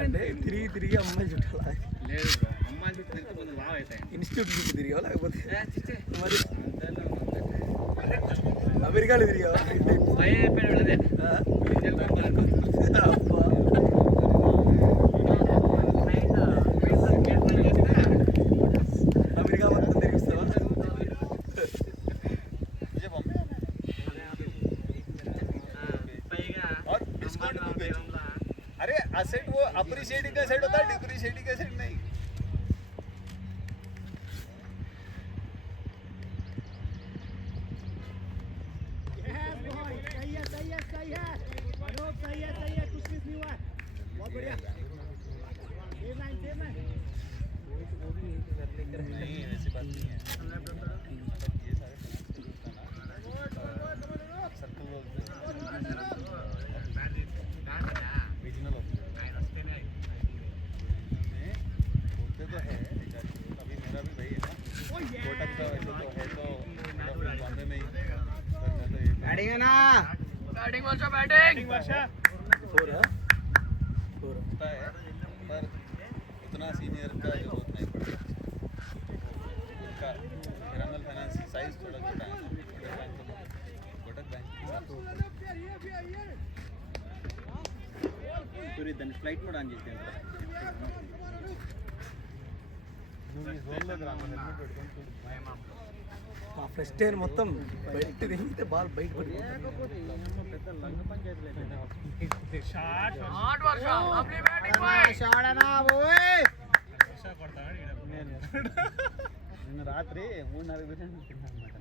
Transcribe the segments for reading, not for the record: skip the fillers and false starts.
అంటే తిరిగి తిరిగి అమ్మాయి చుట్టాలా? లేదు అమ్మాయి చుట్టూ తిరిగి కొంచెం లావు అవుతాయి. ఇన్స్టిట్యూట్ చుట్టూ తిరిగా లేకపోతే మరి అమెరికాలో తిరిగా అదే అమెరికా మొత్తం తిరిగిస్తావా? अरे असेट वो अप्रिशिएटिंग का सेट होता है, डिप्रिशिएटिंग का सेट नहीं. नहीं ऐसी बात नहीं है. ये सारे सर्कल रीजनल होते तो है. अभी मेरा भी भाई है ना कोटक का, वैसे तो है तो बॉम्बे में ही करना. तो ये बैटिंग है ना, बैटिंग वर्षा, बैटिंग वर्षा होता है पर उतना सीनियर का जरूरत नहीं पड़ता. उनका हिरामल फाइनेंस साइज थोड़ा छोटा है. कोटक बैंक पूरी दिन फ्लाइट मोड ऑन చేస్తే ఆ ఫ్రెష్ ఎయిర్ మొత్తం బయట తిరిగితే బాల్ బయట आठ वर्ष अपनी बैटिंग बाय షాట్ అన్నా ఓయ్ నిన్న రాత్రి 3:30 బిర్యానీ తిన్నాను అన్నమాట.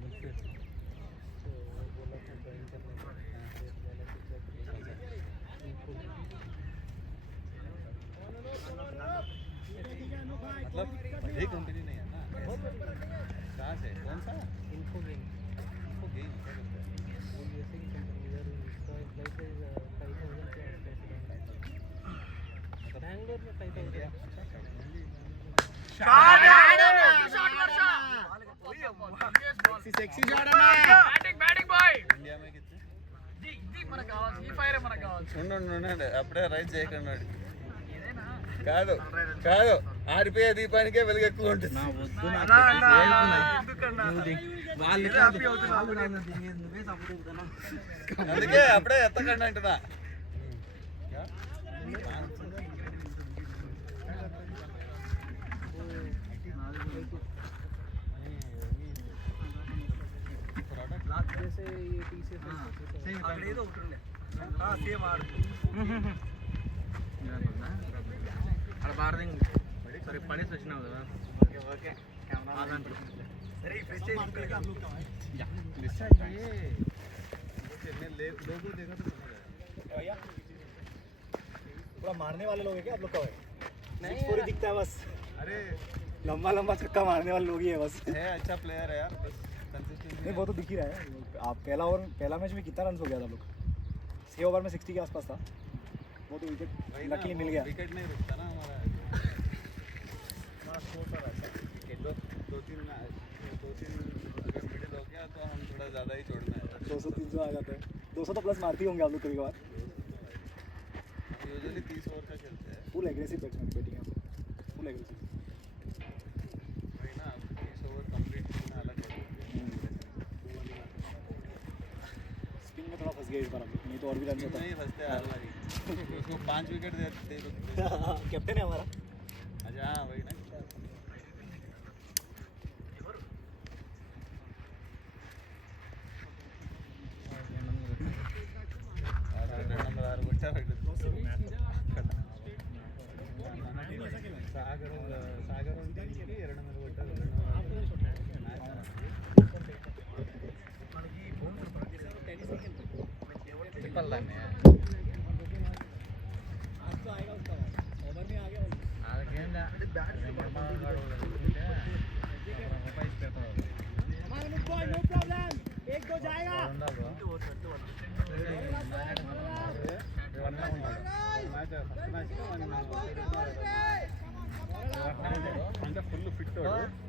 मतलब बड़ी कंपनी नहीं है ना. कहाँ से, कौन सा? Info game. बैंगलोर में 5,000 शॉट वर्षा సెక్సీ షాట్ అన్నా. बैटिंग बैटिंग बाय इंडिया में कितने? ది మనకు కావాలి ఈ ఫైర్ మనకు కావాలి ఉండండి అప్పుడే రైట్ చేయకుండా. కాదు కాదు ఆరిపోయే దీపానికే వెలుగు ఎక్కువ ఉంటుంది. అందుకే అప్పుడే ఎత్తకండి అంటున్నా. ఏదో ఒకటి ఉండే సేమ్ ఆడు అక్కడ బార్దింగ్ సరే పడేసి వచ్చినావు కదా. ఓకే సరే ఫ్రెష్ ఎయిర్ पूरा मारने वाले लोग हैं क्या आप लोग का? नहीं पूरी दिखता है बस. अरे लंबा लंबा छक्का मारने वाले लोग ही है बस. है अच्छा प्लेयर है यार, बस कंसिस्टेंसी. नहीं वो तो दिख ही रहा है. आप पहला मैच में कितना रन हो गया था लोग? 6 ओवर में 60 के आसपास था. वो तो विकेट लकीली मिल गया. विकेट नहीं रुकता ना हमारा. दो तीन अगर मिडिल हो गया तो हम थोड़ा ज़्यादा ही छोड़ना है. 200-300 आ जाते हैं. 200 तो प्लस मारती होंगे आप लोग कभी कभार. यूजुअली 30 ओवर का खेलते हैं. फुल एग्रेसिव बैट्समैन बैटिंग है. Full aggressive. वही ना 30 ओवर कंप्लीट करना अलग है. स्पिन में थोड़ा फंस गए इस बार हम लोग. नहीं तो और भी रन होता. नहीं फंसते हाल लगी. उसको 5 विकेट दे दो. कैप्टन है हमारा. अच्छा हाँ वही ना. नंबर 6 కొట్టా సాగర్ టీంకి 2 నెంబర్ కొట్టారు. చెప్పాలనే एक दो जाएगा. అంటే ఫుల్ ఫిట్.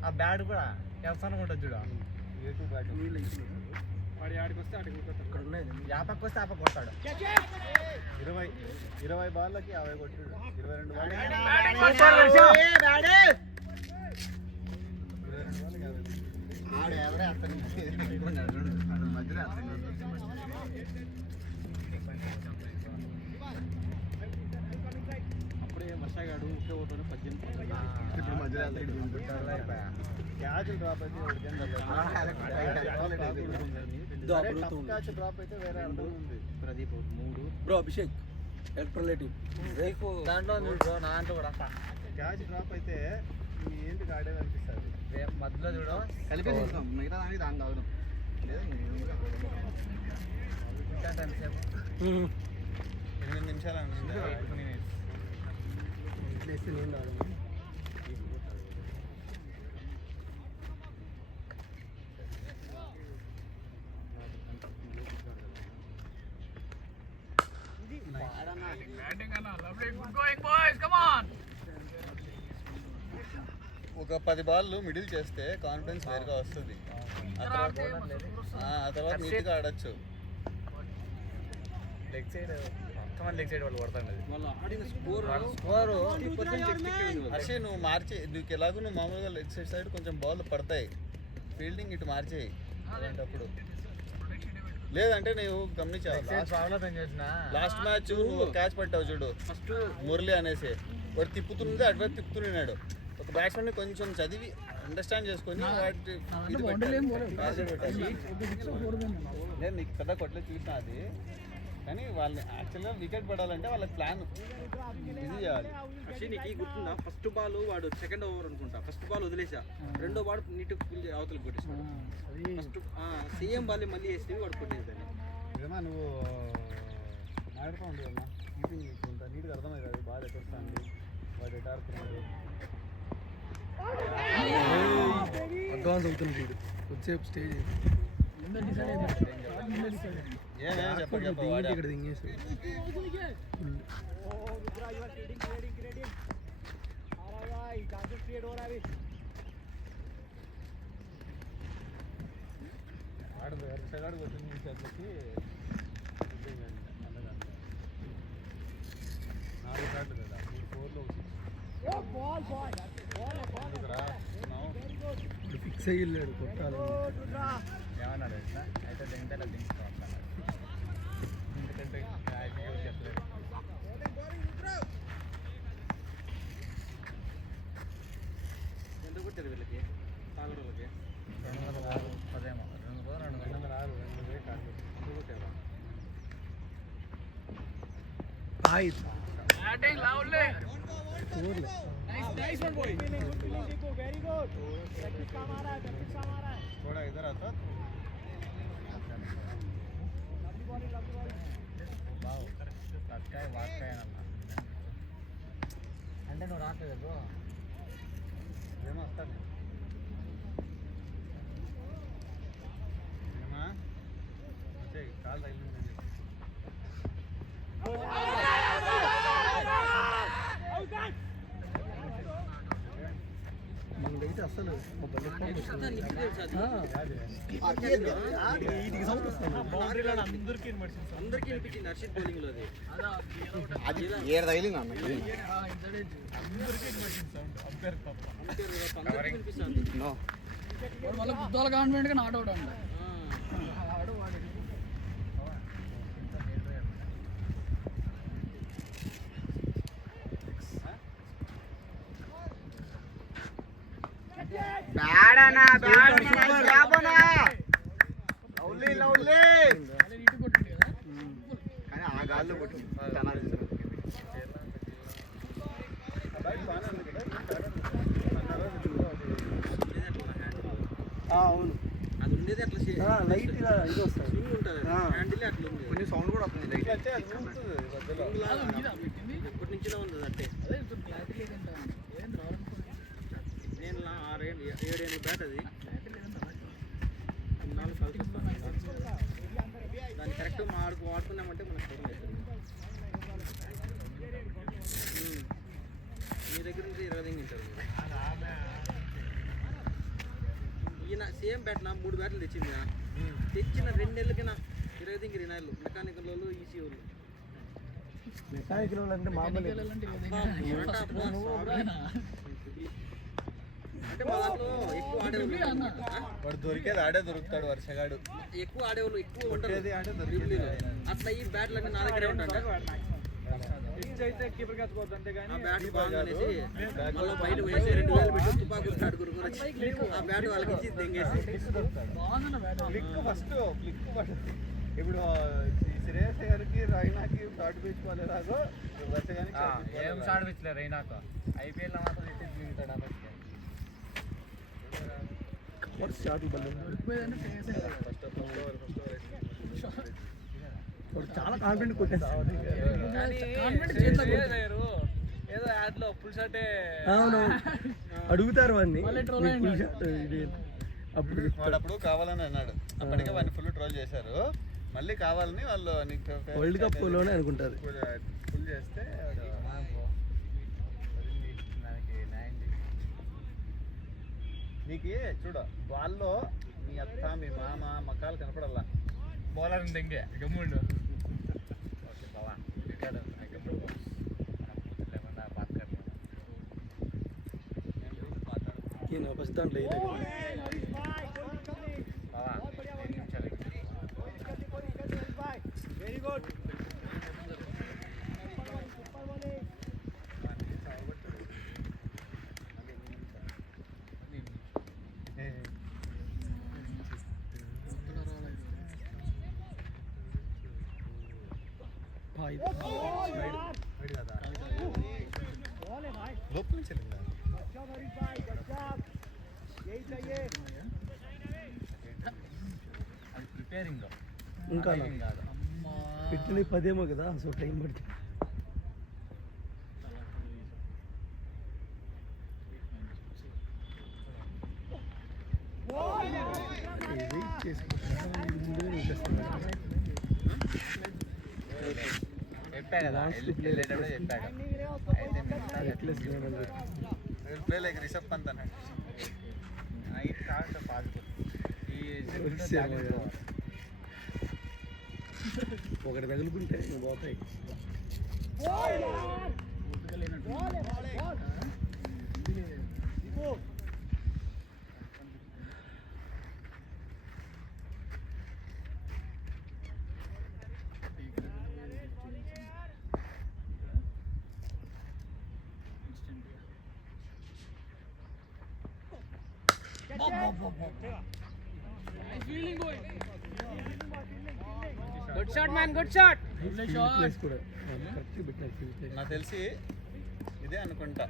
ఆ బ్యాట్ కూడా చేస్తాను ఉంటుంది చూడ. ఏ2 బ్యాట్ వాడి ఆడికి వస్తే అటు ఇక్కడ ఉన్నాయి యాపక్ వస్తే ఆపక్ కొడతాడు 20 బాళ్ళకి 50 కొట్టాడు 22 బాల్ అప్పుడే వర్షగాడు ఒకే ఓటోని 18 క్యాచ్ డ్రాప్ అయితే క్యాచ్ డ్రాప్ అయితే వేరే అర్థం ఉంది. ప్రదీప్ 3 బ్రో అభిషేక్ ఎలక్ట్రోలైటివ్ దాంట్లో బ్రో నా దాంట్లో కూడా క్యాచ్ డ్రాప్ అయితే ఏంటి ఆడే అనిపిస్తుంది. మధ్యలో చూడడం కలిపేసి మిగతా దానికి దాని తాగుదాం లేదా 8 నిమిషాలు అనిపిస్తుంది. Batting Anna, lovely, good going boys, come on. ఒక 10 బాళ్ళు మిడిల్ చేస్తే కాన్ఫిడెన్స్ వేరుగా వస్తుంది. ఆ తర్వాత నీట్గా ఆడచ్చు. లెగ్ సైడ్ లెగ్ సైడ్ వాళ్ళు కొడతారు వాళ్ళు ఆడిన స్కోర్ హర్షి నువ్వు మార్చి నీకు ఎలాగో నువ్వు మామూలుగా లెగ్ సైడ్ కొంచెం బాల్ పడతాయి. ఫీల్డింగ్ ఇటు మార్చేయి అలాంటప్పుడు. లేదంటే నువ్వు గమనించావు లాస్ట్ మ్యాచ్ నువ్వు క్యాచ్ పట్టావు చూడు ఫస్ట్ మురళి అనేసి వాడు తిప్పుతుంది అటువైపు తిప్పుతున్నాడు. ఒక బ్యాట్స్మెన్ కొంచెం చదివి అండర్స్టాండ్ చేసుకొని వాటి నేను నీకు పెద్ద కొట్లే చూసినా అది. కానీ వాళ్ళని యాక్చువల్గా వికెట్ పడాలంటే వాళ్ళ ప్లాన్ బిజీ చేయాలి. actually నీకు గుర్తుందా ఫస్ట్ బాల్ వాడు సెకండ్ ఓవర్ అనుకుంటా ఫస్ట్ బాల్ వదిలేసా రెండో బాల్ నీట్ అవతలకి కొట్టేసాడు. ఫస్ట్ సేమ్ బాల్ మళ్ళీ వేస్తే వాడు కొట్టేసాను. ఏమా నువ్వు మాట్లాడుతూ ఉండదు అమ్మా కీపింగ్ నీకు నీట్గా అర్థమైంది అది బాగా ఎక్కడుతుంది వాడు ఎటు ఆడుతున్నాడు. అడ్వాన్స్ అవుతుంది వీడు కొద్దిసేపు స్టేజ్ ఇక్కడ దింగేసి ఆడదు ఎర్రగాడు కొట్టింది చేతకి 4 కార్డులు కదా 4 ఫిక్స్ అయ్యి వెళ్ళాడు కొట్టాలి. ఏమన్నాడు అయితే దింటే దించుకోవాలి ఎందుకంటే చెప్పలేదు. ఎంత కొట్టారు వీళ్ళకి తాగడలకి 206 పదేమో 206 కొట్టారు. Batting loudly. ఓవర్లే Nice one boy. Very good. Practice काम आ रहा है. थोड़ा इधर आता అంటే నువ్వు రాట్లేదు ఏమో వస్తాను ఏమా వచ్చే కాలు తగిలింది. మనకైతే అసలు అందరికీ అనిపించింది హర్షిత్ బౌలింగ్ లో అది ఏడు తగిలింది అన్న అనిపిస్తుంది. వాళ్ళ బుద్ధాల కాన్ఫిడెంట్ గా నాట్ అవుట్ అండి. కానీ ఆ గాల్లో కొట్టింది అవును అది ఉండేది అట్లా లైట్ గా ఇది వస్తుంది స్వింగ్ ఉంటుంది హ్యాండిల్ అట్లా ఉంది కొంచెం సౌండ్ కూడా వస్తుంది లైట్ అంటే అది ఊగుతుంది మధ్యలో. ఎప్పటి నుంచిలో ఉంది అట్టే నేను 6-7 బ్యాట్ అది నాలుగు కలిసి వస్తాను దాన్ని కరెక్ట్ వాడుకున్నామంటే మనకు సౌండ్ అవుతుంది. మీ దగ్గర నుంచి 20 దింగింటారు. ఈయన సేమ్ బ్యాట్ నా 3 బ్యాట్లు తెచ్చింది తెచ్చిన 2 నెలలకైనా 20 నెలలు మెకానికల్ వాళ్ళు ఈసీ వాళ్ళు మెకానికల్ అంటే మామూలు అంటే మా దాంట్లో ఎక్కువ ఆడేవాళ్ళు వాడు దొరికేది ఆడే దొరుకుతాడు వర్షగాడు. ఎక్కువ ఆడేవాళ్ళు ఎక్కువ ఉంటారు కొట్టేది ఆడే దొరికేది ఆడే. అట్లా ఈ బ్యాట్లు అన్ని నా దగ్గరే ఉంటాయి అయితే కీపర్ కట్టుకోవద్దు అంతే కానీ ఆ బ్యాట్ బాగుందనేసి మళ్ళీ బయట వేసి 2000 పెట్టి తుపాకులు స్టార్ట్ వచ్చి ఆ బ్యాట్ వాళ్ళకి ఇచ్చి దెంగేసి ఫ్లిక్ ఫస్ట్ ఫ్లిక్ ఇప్పుడు ఈ శ్రేయస్ గారికి రైనాకి షార్ట్ పిచ్ వాళ్ళు రాగో వర్షగానికి ఏం షార్ట్ పిచ్ లేదు రైనాకు ఐపీఎల్ మాత్రం ఎట్టి దిగుతాడు అన్నట్టు చాలా కాన్ఫిడెంట్ కొట్టేస్తాడు. ఏదో యాడ్ లో ఫుల్ షాట్ అవును అడుగుతారు వాడిని అప్పుడు వాడప్పుడు కావాలని అన్నాడు. అప్పటికే వాడిని ఫుల్ ట్రోల్ చేశారు. మళ్ళీ కావాలని వాళ్ళు వరల్డ్ కప్ లోనే అనుకుంటారు. ఫుల్ చేస్తే నీకు చూడ బాల్లో మీ అత్త మీ మామ మకాలు కనపడల్లా. బౌలర్ దెంగే గమ్ముండు ఓకే బావా ఫస్ట్ దాంట్లో వెరీ గుడ్ లోపల నుంచి వెళ్ళిందా? అది ప్రిపేరింగ్ ఇంకా కాదు పెట్టిన 10 కదా సో టైం పడుతుంది. చెప్పా కదా వెళ్ళేటప్పుడు చెప్పా ప్లే లైక్ రిషబ్ పంత్ అన్నాడు. నైట్ కాదు పాజిటివ్ ఒకటి తగులుకుంటే పోతాయి. Good shot man good shot నాకు తెలిసి ఇదే అనుకుంటా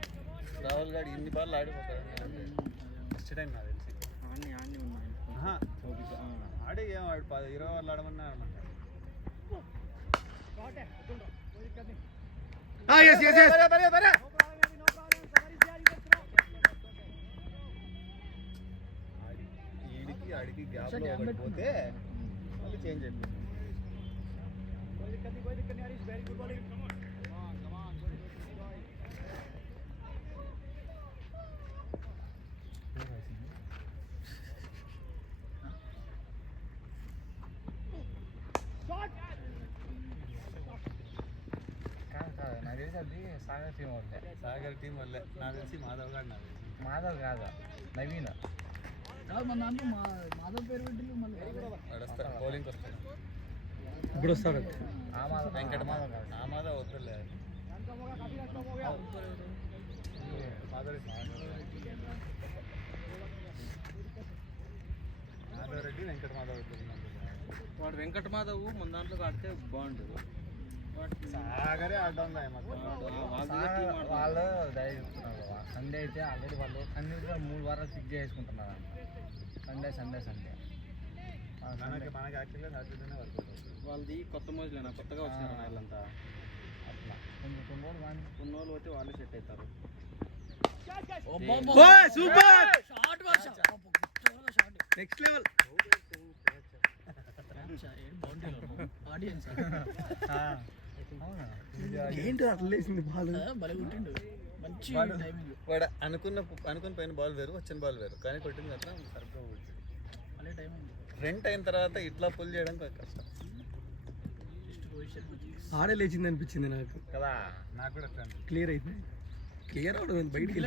రాహుల్ గారు ఇన్ని బాల్ ఆడిపోతాడు. ఫస్ట్ టైం నాకు తెలిసి ఆడే ఏం ఆడు 20 బాల్ ఆడమన్నా ఆడమన్నాడు. ఈడికి ఆడికి గ్యాప్ లో పోతే మళ్ళీ చేంజ్ అయిపోయింది. నాకు తెలిసి అది సాగర్ టీం వాళ్ళే. సాగర్ టీం వల్లే నాకు తెలిసి మాధవ్ గారు నాకు తెలిసి. మాధవ్ కాదు నవీన్ మన దాంట్లో మాధవ్ పేరు పెట్టి మళ్ళీ వస్తాడు బౌలింగ్కి వస్తాడు. ఇప్పుడు వస్తాడు ఆ మాధవ్ వెంకట మాధవ్ కాదు ఆ మాధవ్ వద్దులే. మాధవ్ రెడ్డి వెంకట మాధవ్ వాడు వెంకట మాధవ్ మన దాంట్లో ఆడితే బాగుంటుంది. సాగరే ఆడడం వాళ్ళు దయ చెప్తున్నారు. సండే అయితే ఆల్రెడీ వాళ్ళు కనీసం 3 వారాలు ఫిక్స్ చేసుకుంటున్నారు. సండే సండే సండే మనకి యాక్చువల్గా సాటర్డేనే వర్క్ అవుతుంది. వాళ్ళది కొత్త మోజులేనా కొత్తగా వచ్చినారు వీళ్ళంతా. అట్లా కొన్ని రోజులు కానీ కొన్ని రోజులు పోతే వాళ్ళే సెట్ అవుతారు. Super next level. ఏంటి అట్లా లేసింది బాల్ వాడు అనుకున్న పైన బాల్ వేరు వచ్చిన బాల్ వేరు కానీ కొట్టింది మాత్రం సరిగ్గా కొట్టింది. ఫ్రంట్ అయిన తర్వాత ఇట్లా పుల్ చేయడం కొంచెం కష్టం ఆడే లేచింది అనిపించింది నాకు కదా. నాకు కూడా అట్లా క్లియర్ అయితే క్లియర్ అవడం బయటికి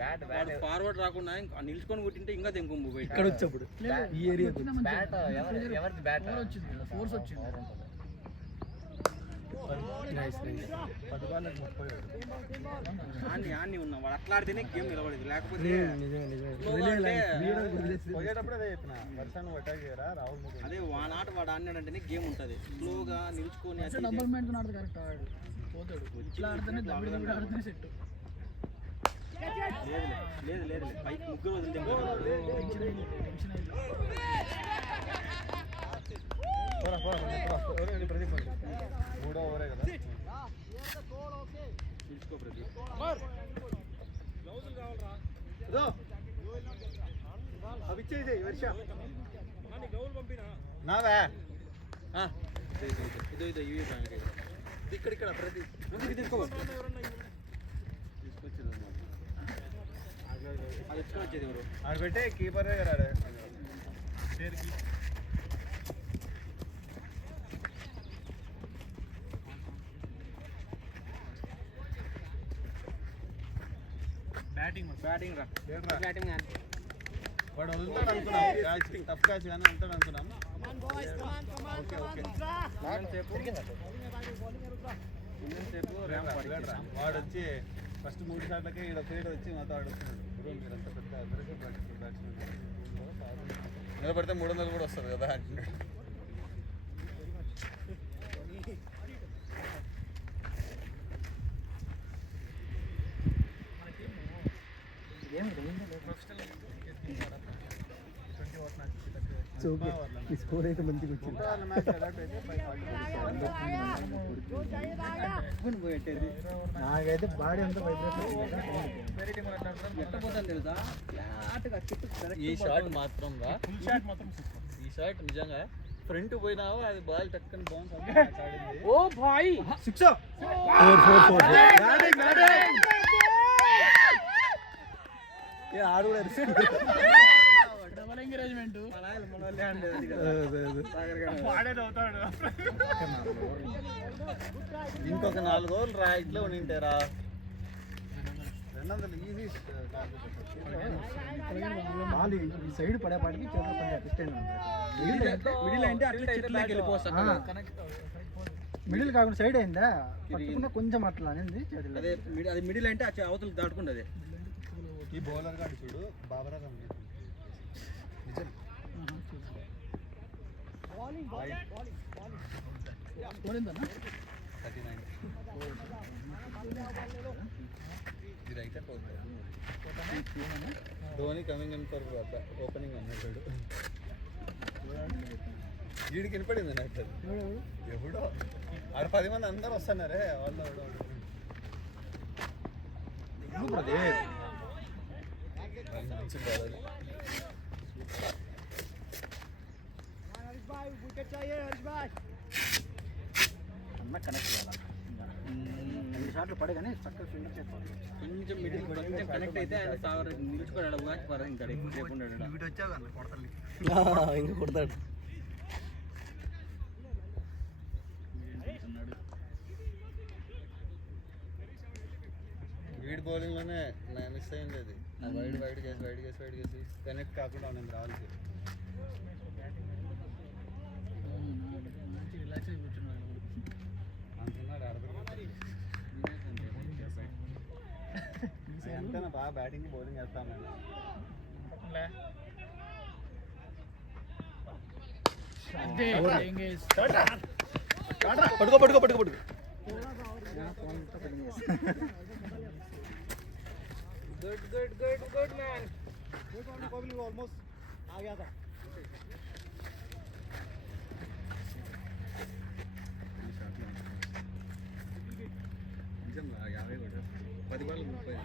బ్యాట్ వాడు ఫార్వర్డ్ రాకుండా ఇంకా నిల్చుకొని కొట్టింటే ఇంకా తెంకొంపు బయట. ఇక్కడ వచ్చేప్పుడు ఈ ఏరియా బ్యాట్ ఎవరిది బ్యాట్ ఫోర్స్ వచ్చింది ఆన్ని ఉన్నా వాడు అట్లా ఆడితేనే గేమ్ నిలబడేది, లేకపోతే పోయేటప్పుడు అదే చెప్పిన వర్షాన్ని అటాక్ చేయరా రాహుల్ ముగ్గురు. అదే వానాట వాడు ఆడినాడంటేనే గేమ్ ఉంటుంది. స్లోగా నిల్చుకొని అటు ఇటు. డబుల్ మెంట్ ఆడదు కరెక్ట్ ఆడు పోతాడు. ఇట్లా ఆడితేనే దబ్బి కూడా ఆడితేనే సెట్. లేదు లేదు పైకి ముగ్గురు వదిలితే ప్రదీప్ మూడో ఓవరే కదా. నిల్చుకో ప్రదీప్. అవి ఇచ్చేది వర్ష నావే ఇదో ఇదో ఇవి ఇక్కడ ప్రదీప్ ముందుకు తీసుకో. తీసుకొచ్చేది అన్నమాట. అది ఎత్తుకొని వచ్చేది ఎవరు? ఆడ పెట్టే కీపర్ దగ్గర ఆడే బ్యాటింగ్ రా బ్యాటింగ్ వాడు వదులుతాడు అనుకున్నాం. టఫ్ క్యాచ్ కానీ వెళ్తాడు అనుకున్నాం. వాడు వచ్చి ఫస్ట్ 3 షాట్లకే ఇక్కడ ఫీల్డ్ వచ్చి మాతో ఆడుతున్నాడు. మీరంతా పెద్ద అగ్రెసివ్ బ్యాట్స్మెన్ నిలబడితే 300 కూడా వస్తుంది కదా అంటున్నాడు. స్కోర్ అయితే మంచిగా వచ్చింది. నాకైతే బాడీ అంతా ఎట్టపోతాను తెలుసా? ఫ్లాట్గా చుట్టూ ఈ షాట్ మాత్రం రా, ఈ షాట్ నిజంగా ఫ్రంట్ పోయినావా అది బాల్ టక్కని బౌన్స్ ఆడింది. ఓ భాయ్ 6 4 ఆడు కూడా డబల్ ఎంకరేజ్మెంట్ ఇంకొక 4 ఓవర్లు రా ఇట్లా ఉండింటారా 200 ఈజీ. బాల్ ఈ సైడ్ పడేపాటికి చేతులు కొంచెం అడ్జస్ట్ అయింది. మిడిల్ అంటే అట్లా చెట్లకి వెళ్ళిపోతాను. మిడిల్ కాకుండా సైడ్ అయిందా పట్టుకున్నా కొంచెం అట్లా అనేది చేతులు. అదే అది మిడిల్ అంటే అవతల దాటుకుంటుంది. ఈ బౌలర్ గాడు చూడు బాబరా నిజం. స్కోర్ ఎంతన్నా? 39 ఇది అయితే పోతుంది. Dhoni coming in for opening అన్నాడు. వీడికి వినపడింది నాకు అది. ఎవడో ఆడ 10 మంది అందరూ వస్తున్నారే వాళ్ళు మంచి బౌలర్. అన్న కనెక్ట్ చేయాలి. 2 షాట్లు పడే కానీ చక్కగా ఫిల్డర్ చేసుకోవాలి. కొంచెం మిడిల్ కొంచెం కనెక్ట్ అయితే ఆయన సాగర్ నిలుచుకోవడం ఇంకా లేకుండా ఇంకా కొడతాడు. వీడి బౌలింగ్లోనే మిస్ అయింది అది. వైడ్ చేసి కనెక్ట్ కాకుండా నేను రావాల్సి. రిలాక్స్ అయి కూర్చున్నాడు. అంటున్నాడు అంతేనా బాగా బ్యాటింగ్ బౌలింగ్ చేస్తాను నేను. పట్టుకో गुड मैन ऑलमोस्ट आ गया था. నిజం 50 కూడా 10 బాల్ 30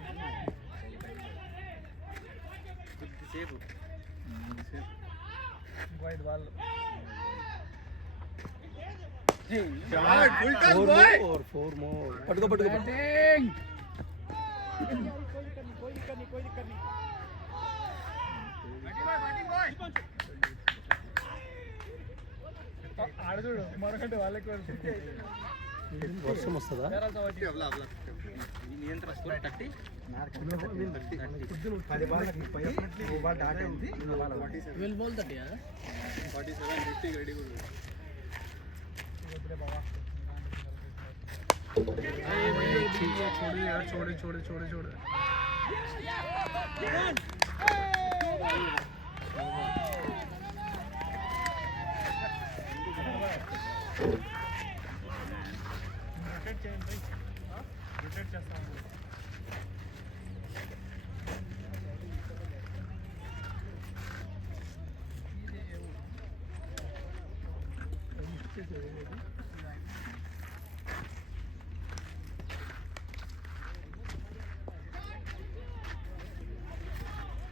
సేపు wide ball shot full toss boy और 4 more. పట్టుకో బ్యాటింగ్ कोई दिक्कत नहीं ఆడచూడు మరొకటి వాళ్ళకి వర్షం వస్తుందా నియంత్రణ స్కోర్ 30. 10 బాల్కి 30 బాల్ డాట్ అయింది 47 50 రెడీ కూడా छोड़ छोड़ छोड़ छोड़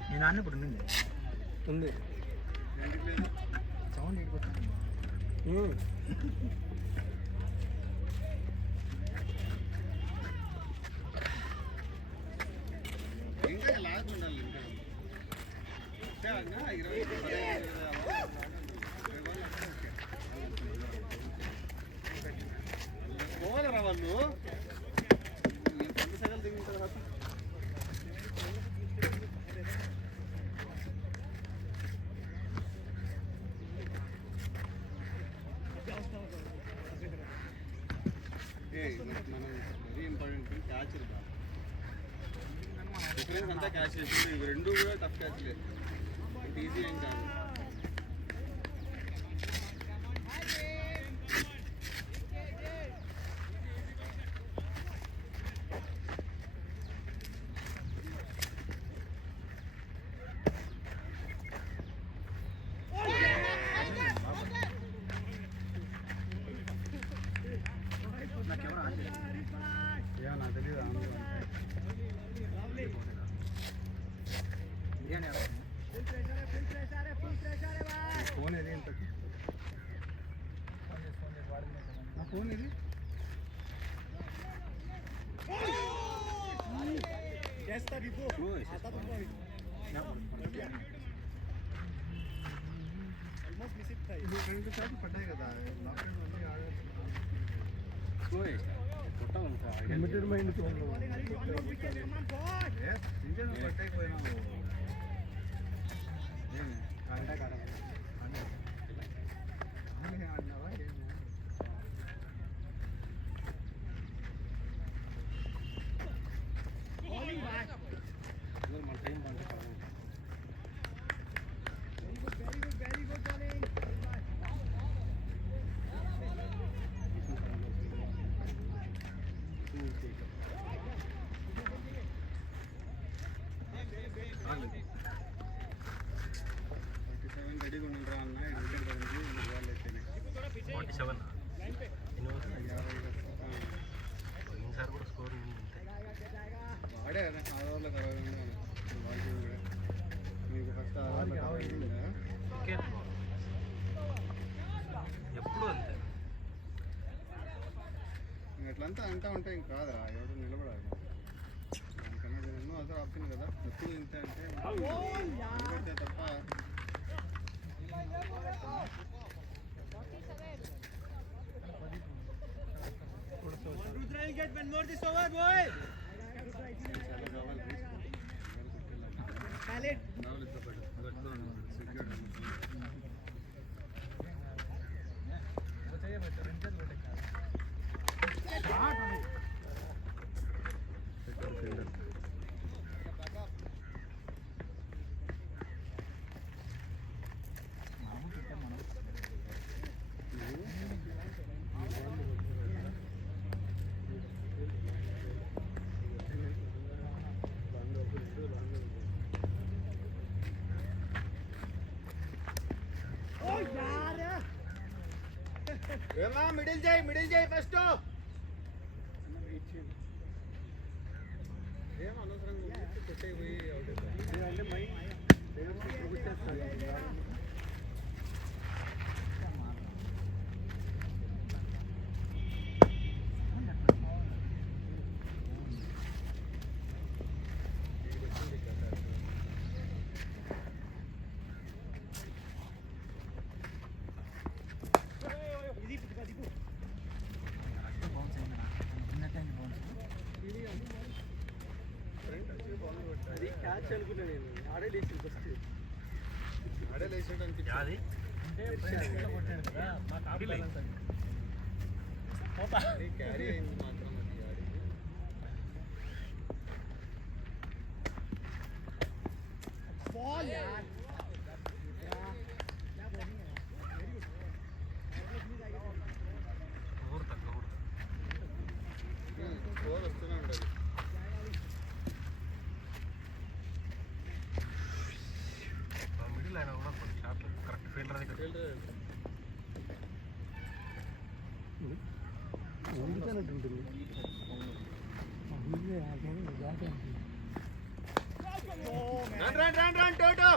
మీ నాన్న ఇప్పుడు ఉంది సౌండ్ ఎడిపోతుంది ఇంకా లాగ్ ఉండాలి ఇంకా 20 పోవాలరా వాళ్ళు ఎంత సగలు దిగిన తర్వాత మనం వెరీ ఇంపార్టెంట్ క్యాచ్ డిఫరెన్స్ అంతా క్యాచ్ చేస్తుంది ఇవి రెండు కూడా టఫ్ క్యాచ్లే ఈజీ ఏం కాదు నాకు తెలియదు ఫోన్ ఏది ఇంతకి నా ఫోన్ ఏది పడ్డాయి కదా లిమిటెడ్ మైండ్ పట్టకపోయినావు ఆడినావా మన టైం పంట రెడీగా ఉండరా అన్న వాళ్ళు అయితేనే 47 సార్ కూడా స్కోర్ వాడే కదా ఆడవాళ్ళకి 60 వాళ్ళకి కూడా మీకు ఫస్ట్ ఆడవాళ్ళకి 60 ఉందా ఎప్పుడు అంతే ఎట్లంతా అంటా ఉంటే ఇంక కాదా ఎవరు నిలబడాలి దానికన్నా ఎన్నో అసలు ఆప్షన్ కదా ఎప్పుడు ఇంత అంటే నిలబడితే తప్ప Get one more this over, boy. Khalid. ఏమా మిడిల్ చేయి ఫస్ట్ ఏం అనవసరంగా కొట్టే పోయి అది క్యాచ్ అనుకున్నా నేను ఆడే లేచింది ఫస్ట్ ఆడే లేచినట్టు అనిపించింది. క్యారీ అయింది మాత్రం అది ఆడికి. స్కోర్ వస్తూనే ఉండాలి. మిడిల్ అయినా కూడా కొన్ని షాట్లు కరెక్ట్ ఫీల్డర్ దగ్గర ఫీల్డర్ రన్ టోటో.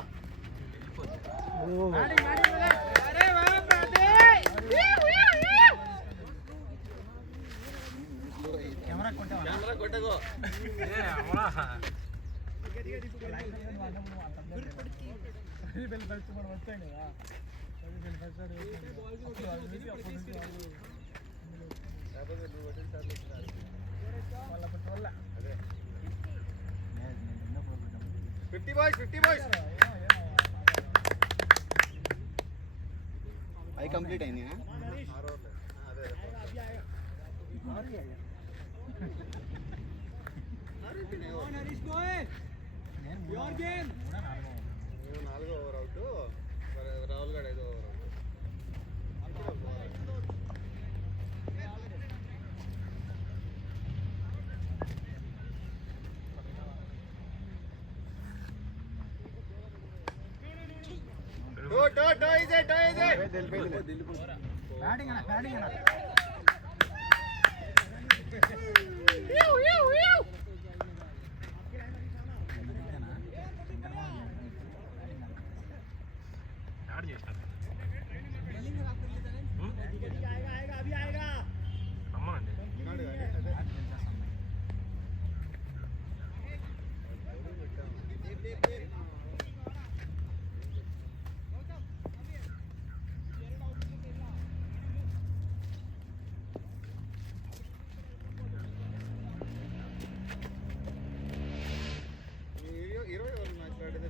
కెమెరా కొట్టగో. అదే 50 బాయ్స్. అవి కంప్లీట్ అయింది. నాలుగో ఓవర్ అవుట్. రాహుల్ గడ్ 5వ ఓవర్ యాడ్ చేసినారు రమ్మనండి. ఇరవై ఓవర్లు మ్యాచ్ ఆడేదే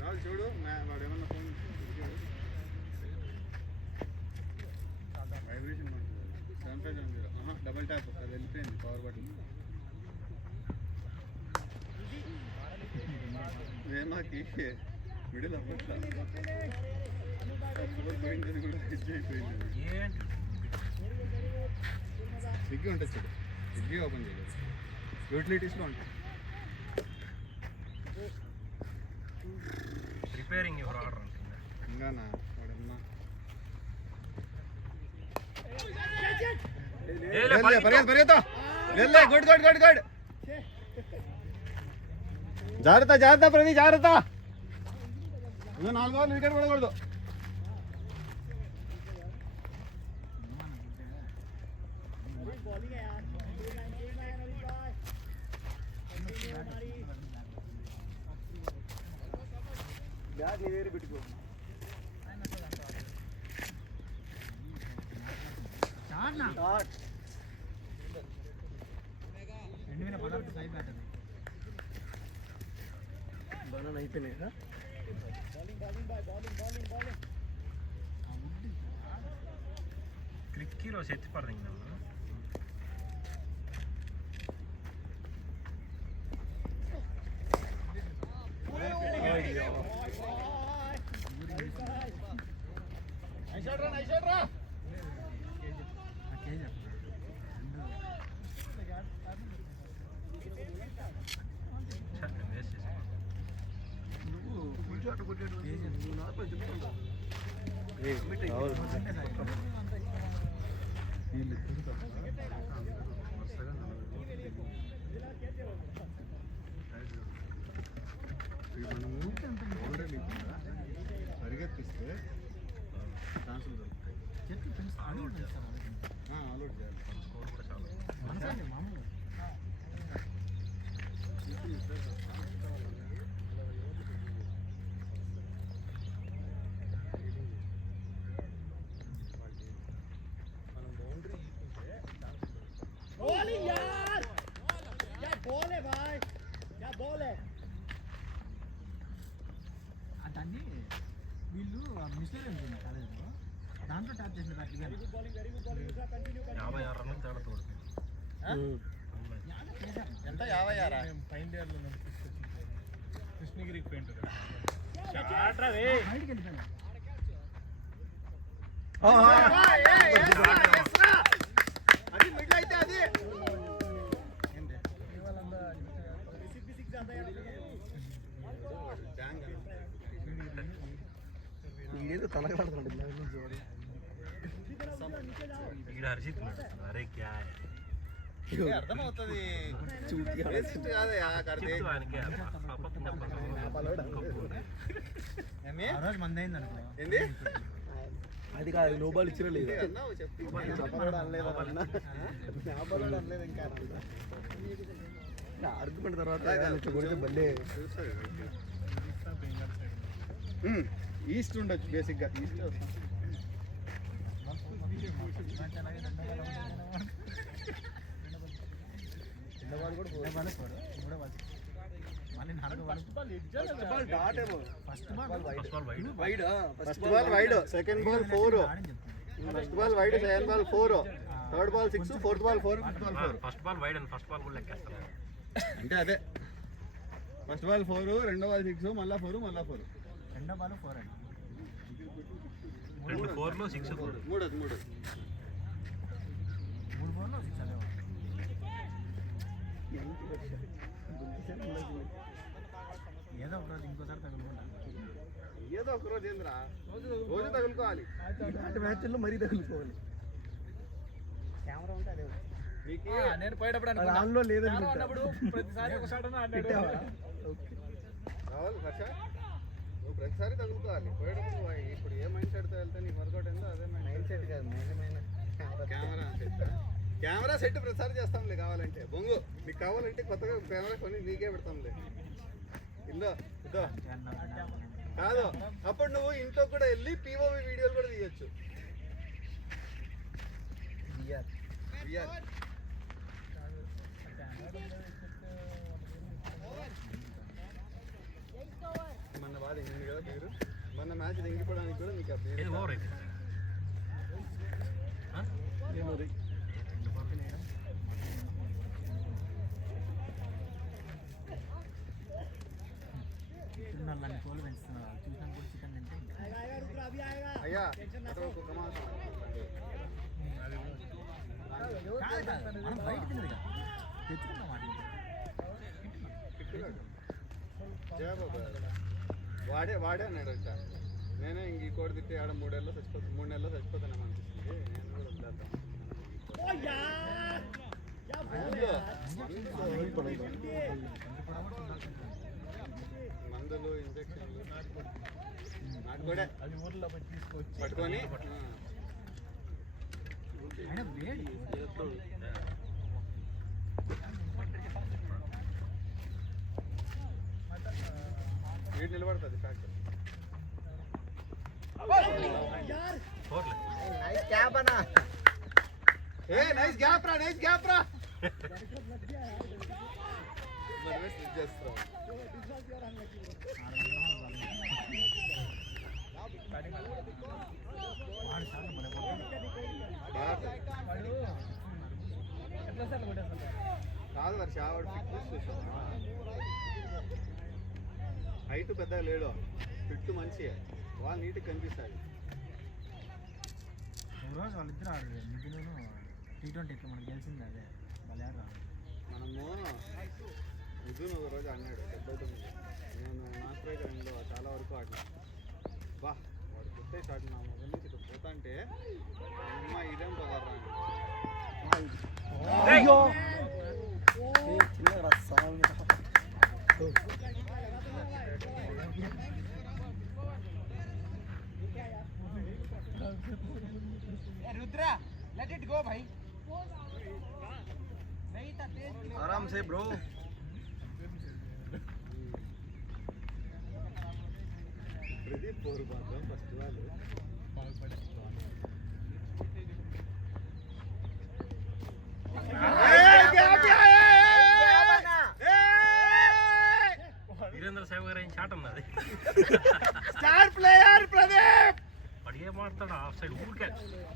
రాహుల్ చూడు వాడు ఏమన్నా ఫోన్ వైబ్రేషన్ 7570 డబల్ ట్యాప్ అది వెళ్ళిపోయింది పవర్ బటన్. వేమాకి మిడిల్ అవ్వట్లా పోయిందని కూడా హెచ్ అయిపోయింది. స్విగ్గీ ఉంటుంది చూడు, స్విగ్గీ ఓపెన్ చేయలేదు, యూటిలిటీస్లో ఉంటుంది. రిపేరింగ్ ఎవరు ఆర్డర్ ఉంటుంది ఇంకానా వాడమ్మా పరిగెత్తా. గుడ్. జాగ్రత్త ప్రవీ, జాగ్రత్త. 4 ఓవర్లు వికెట్ పడకూడదు. బ్యాగ్ ఏరి పెట్టుకో. బనానా అయిపోయినాయి కదా. క్రిక్కీలో సెత్తి పడుతుంది நம்ம బౌండరీ లేకుండా పరిగెత్తిస్తే ఛాన్సులు దొరుకుతాయి. ఆల్అౌట్ చేయాలి. స్కోర్ కూడా చాలా మనం బౌండరీ बॉलिंग यार क्या बॉल है भाई क्या बॉल है దాన్ని వీళ్ళు మిస్టర్ అనుకున్నారు కాలేజ్లో దాంట్లో ట్యాప్ చేసిన గట్టిగా 56 రన్లు తేడా తోడుతుంది. ఎంత 56? ఫైనల్ ఇయర్లో కృష్ణగిరికి పెయింట్ బయటికి వెళ్ళిపోయినా అది మిడ్ అయితే అది ఏదో తలగలాడుతున్నాడు ఇక్కడ హర్షిత్ ఉన్నాడు. అరే క్యా హై. అర్థమవుతుంది. వేస్ట్ కాదు కడితే ఆయనకి అబద్ధం చెప్పాలి. ఆ రోజు మంది అయింది అనుకో ఏంది అది కాదు నో బాల్ ఇచ్చినా లేదు అన్నావు చెప్పు. ఆర్గ్యుమెంట్ తర్వాత కొడితే బల్లే ఈస్ట్ ఉండొచ్చు బేసిక్గా. East first ball wide. First ball wide, second ball 4, first ball wide, second ball 4, third ball 6, fourth ball 4, fifth ball 4. First ball wide and first ball కూడా లెక్కేస్తాను. అంటే అదే ఫస్ట్ బాల్ 4, రెండో బాల్ 6, మళ్ళా 4, మళ్ళా 4. రెండో బాల్ 4 అండి 2 4లో 6 4. 3 3 4లో 6 అదే ఏదో ఒక రోజు ఇంకోసారి తగులుకుంటా ఏదో ఒక రోజు ఏంద్రా, రోజు తగులుకోవాలి. ఇలాంటి మ్యాచ్ల్లో మరీ తగులుకోవాలి. కెమెరా ఉంటే అదే మీకు నేను పోయేటప్పుడు దానిలో లేదనుకుంటా ప్రతిసారి ఒక షాట్ పెట్టావా? రావాలి హర్ష, నువ్వు ప్రతిసారి తగులుకోవాలి. పోయేటప్పుడు ఇప్పుడు ఏ మైండ్ సెట్తో వెళ్తే నీకు వర్కౌట్ అయిందో అదే మైండ్ సెట్ కాదు. కెమెరా సెట్, కెమెరా సెట్ ప్రతిసారి చేస్తాంలే కావాలంటే. బొంగు నీకు కావాలంటే కొత్తగా కెమెరా కొని నీకే పెడతాంలే. ఇందో ఇదో కాదు, అప్పుడు నువ్వు ఇంట్లో కూడా వెళ్ళి పీఓవి వీడియోలు కూడా తీయొచ్చు. మొన్న బాగా దిగింది కదా మీరు, మొన్న మ్యాచ్ దిగిపోవడానికి కూడా మీకు ఇది అప్పుడు ఓవర్ అయితే నల్లని కోళ్ళు పెంచుతున్నారు చూసినా కూడా చికెన్ తింటే అయ్యా అక్కడ ఒక్కొక్క మాసం మనం బయట తిన్నది తెచ్చుకున్నాం వాటిని జయబాబు వాడే అన్నాడు వచ్చా. నేనే ఇంక ఈ కోడి తిట్టి ఆడ 3 నెలల్లో చచ్చిపోతానేమో అనిపిస్తుంది. నేను కూడా వదిలేద్దాం. మందులు, ఇంజక్షన్లు నాకు కూడా అది ఊర్లో పోయి తీసుకొచ్చి పట్టుకొని అయినా వేడి వీడు నిలబడుతుంది ఫ్యాక్టర్. ఫోర్లే. నైస్ గ్యాప్ రా చేస్తాం. కాదు వర్ష, వాడు ఫిట్నెస్ చూసావా? హైట్ పెద్దగా లేడు, ఫిట్ మంచి, వాళ్ళు నీట్గా కనిపిస్తాడు. రోజు వాళ్ళిద్దరు ఆడలేదు నిధులను T20 ఇట్లా మనకు గెలిచింది అదే బలేరు మనము నిధును ఒక రోజు అన్నాడు పెద్దవుతుంది. నేను నాన్ స్ట్రైకర్లో చాలా వరకు ఆడినా. బా వాడు కొట్టే షాట్ నా మొదటి నుంచి ఇటు పోతా అంటే అమ్మ ఇదేం పవర్రా అయ్యో చిన్నగా आराम से bro. Pradeep 4 ball first ball Virender సేవగారు ఏం చాట్ ఉన్నది స్టార్ ప్లేయర్ ప్రదీప్. వాడు ఏం మాట్లాడు ఆఫ్ సైడ్ ఊరికే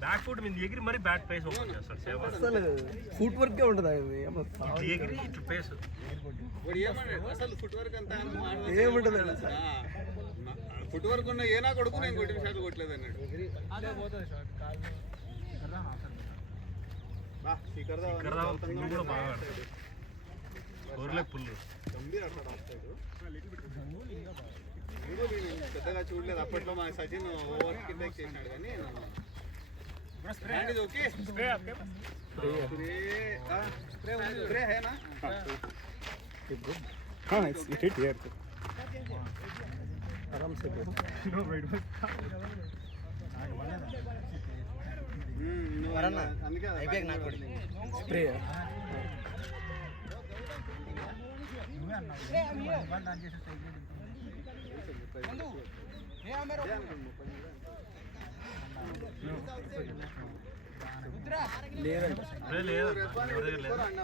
బ్యాక్ ఫుట్ మీద ఎగిరి మరి బ్యాక్ పేస్ ఓపెన్ చేస్తాడు సేవ అసలు ఫుట్ వర్కే ఉంటుంది ఇట్లా ఎగిరి ఇట్లా పేస్ వాడు ఏమన్నాడు అసలు ఫుట్ వర్క్ అంతా ఏముంటుంది ఫుట్ వర్క్ ఉన్న ఏనా కొడుకు నేను కొట్టిన షాట్లు కొట్టలేదు అన్నాడు. పుల్లు కూడా బాగా ఆడతాడు ఊర్లే పుల్లు గంభీర్ ఆడతాడు ఆఫ్ సైడ్. పెద్దగా చూడలేదు అప్పట్లో మన సచిన్ ఓవర్ కింద చేసినాడు కానీ ఓకే స్ప్రే హేనా आराम से అందుకే स्प्रे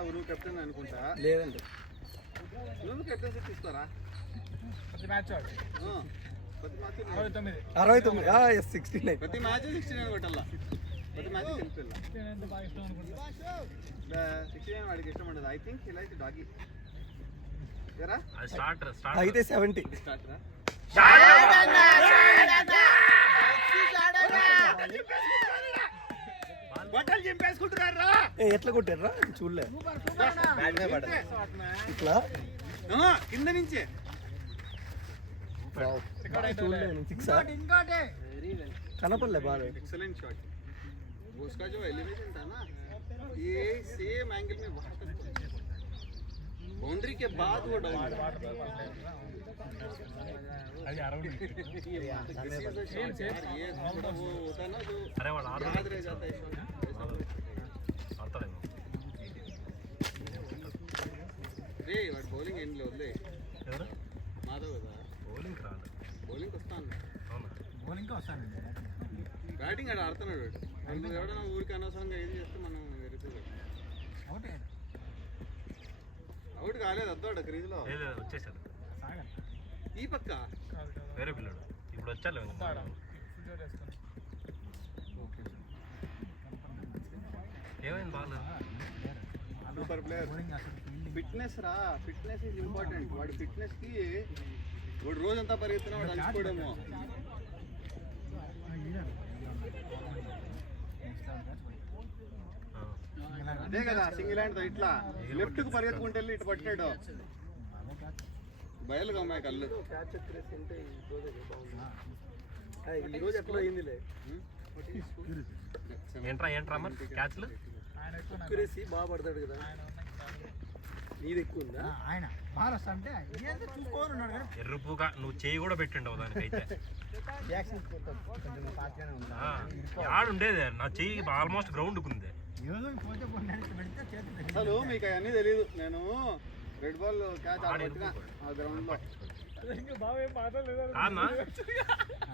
నువ్వు కెప్టెన్ అనుకుంటా. లేదండి నువ్వు కెప్టెన్సీ తీసుకోరా ప్రతి మ్యాచ్ ప్రతి మ్యాచ్ 69 69 ప్రతి మ్యాచ్ 69 కొట్టాల ప్రతి మ్యాచ్ గెలిపిల్ల 69 వాడికి ఇష్టం ఉండదు. ఐ థింక్ హీ లైక్ డాగి ఏరా స్టార్టర్ అయితే 70 స్టార్ట్ రా బట్టలు చింపేసుకుంటున్నారా ఎట్లా కొట్టారా చూడలే ఇట్లా కింద నుంచే చూడలేదు సిక్స్ కనపడలే బాగా एक्सीलेंट शॉट वो उसका जो एलिवेशन था ना ये सेम एंगल में बहुत बाउंड्री के बाद वो डाउन ये थोड़ा वो होता है ना जो अरे वाला याद रह जाता है रे वाट बॉलिंग एंड లో వదిలే ఎవరు మాధవ్ కదా బౌలింగ్ రాదు బౌలింగ్ వస్తాను అవునా బౌలింగ్ వస్తాను బ్యాటింగ్ ఆడ ఆడుతున్నాడు వాడు ఎవడన్నా ఊరికి అనవసరంగా ఏది చేస్తే మనం వెరుగుతుంది అవుట్ కాలేదు అద్దోడ క్రీజ్లో లేదు వచ్చేసాడు ఈ పక్క వేరే పిల్లడు ఇప్పుడు వచ్చాడు ఏమైంది బాగా సూపర్ ప్లేయర్ ఫిట్నెస్ రా ఫిట్నెస్ ఈజ్ ఇంపార్టెంట్ వాడు ఫిట్నెస్ కి వాడు రోజంతా పరిగెత్తున్నా వాడు అలసిపోవడము అదే కదా సింగిల్ హ్యాండ్ ఇట్లా లెఫ్ట్ కు పరిగెత్తుకుంటే వెళ్ళి ఇటు పట్టాడు బయలుగా అమ్మాయి కళ్ళు ఈరోజు ఎట్లా అయిందిలే ఏంట్రా మరి క్యాచ్లు ఎక్కురేసి బాగా పడతాడు కదా నీది ఎక్కువ ఉందా ఆయన మహారాష్ట్ర అంటే చూసుకోని ఉన్నాడు కానీ ఎర్రుపుగా నువ్వు చేయి కూడా పెట్టిండవు దానికైతే ఆడు ఉండేది నా చెయ్యి ఆల్మోస్ట్ గ్రౌండ్ ఉంది అసలు మీకు అవన్నీ తెలియదు నేను రెడ్ బాల్ క్యాచ్ ఆడబట్టిన ఆ గ్రౌండ్ లో కాదన్నా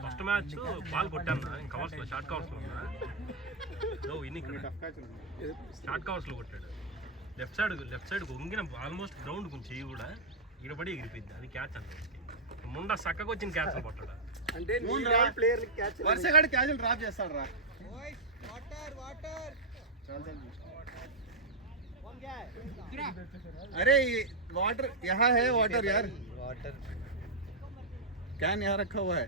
ఫస్ట్ మ్యాచ్ బాల్ కొట్టాను ఇంకా కవర్స్ లో షార్ట్ కవర్స్ లో ఉన్నా ఇన్ని టఫ్ క్యాచ్ షార్ట్ కవర్స్ లో కొట్టాడు లెఫ్ట్ సైడ్ వంగిన ఆల్మోస్ట్ గ్రౌండ్ కొంచెం చెయ్యి కూడా ఈడబడి ఎగిరిపోయింది అది క్యాచ్ అంటే ముండా చక్కగా వచ్చిన క్యాచ్ పట్టాడు అంటే ప్లేయర్ క్యాచ్ వర్షగాడి క్యాచ్లు డ్రాప్ చేస్తాడు రా अरे वाटर यहाँ है वाटर यार वाटर कैन यहाँ रखा हुआ है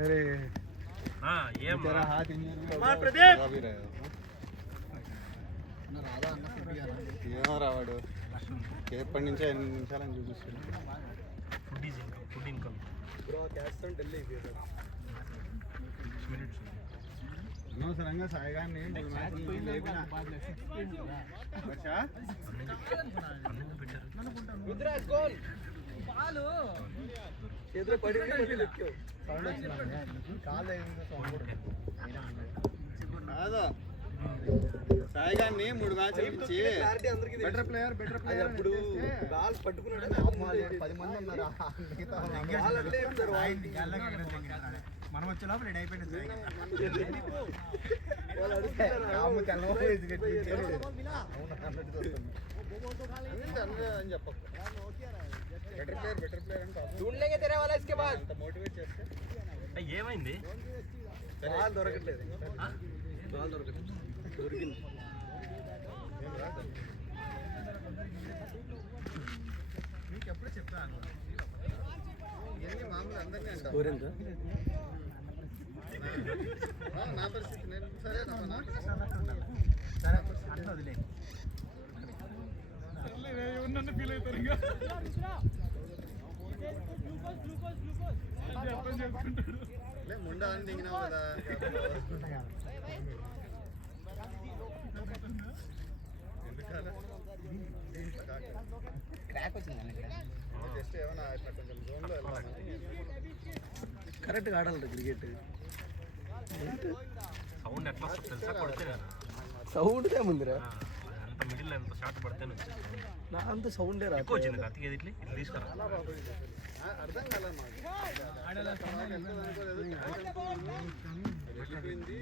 अरे ఏం तेरा हाथ ఏమో రావాడు ఎప్పటి నుంచో 8 నిమిషాలని చూపిస్తుంది ఫుడ్ ఇన్కమ్ బ్రో క్యాచ్ తో ఢిల్లీ అయిపోయాడు అనవసరంగా సాయిగాన్ని లేపిన చేతిలో పడింది మళ్ళీ లెక్కావు. సౌండ్ వచ్చింది కాలు తగిలింది సౌండ్ కాదు సాయి గారిని 3 మ్యాచ్లు ఇచ్చి బెటర్ ప్లేయర్ అది అప్పుడు బాల్ పట్టుకున్నాడు 10 మంది ఉన్నారు బాల్ అంటే ఏం సార్ మనం వచ్చే లోపల రెడీ అయిపోయింది. వాళ్ళు అడుగుతున్నారు అని చెప్పకు. బెటర్ ప్లేయర్ అంటే అంత మోటివేట్ చేస్తే ఏమైంది? బాల్ దొరకట్లేదు. బాల్ దొరకట్లేదు. దొరికింది. మీకు ఎప్పుడు చెప్పాను ఇవన్నీ మామూలు అందరినీ అంటారు. నా పరిస్థితి నేను సరే సరే అట్లా వదిలే ఫీల్ అవుతారు ఇంకా ముండా అని దిగినావు కదా. క్రాక్ వచ్చింది జస్ట్ ఏమైనా ఇట్లా కొంచెం జోన్లో వెళ్ళాలని. కరెక్ట్గా ఆడాలి క్రికెట్. సౌండ్ ఎట్లా వస్తుంది తెలుసా? కొడితే కదా సౌండ్ ఏముందిరా, ఎంత మిడిల్ ఎంత షార్ట్ పడితేనే వచ్చింది. నా అంత సౌండే రా. ఎక్కువ వచ్చింది కార్తీక్, ఇట్లా ఇట్లా తీసుకురా. అర్థం కాలే మాకు.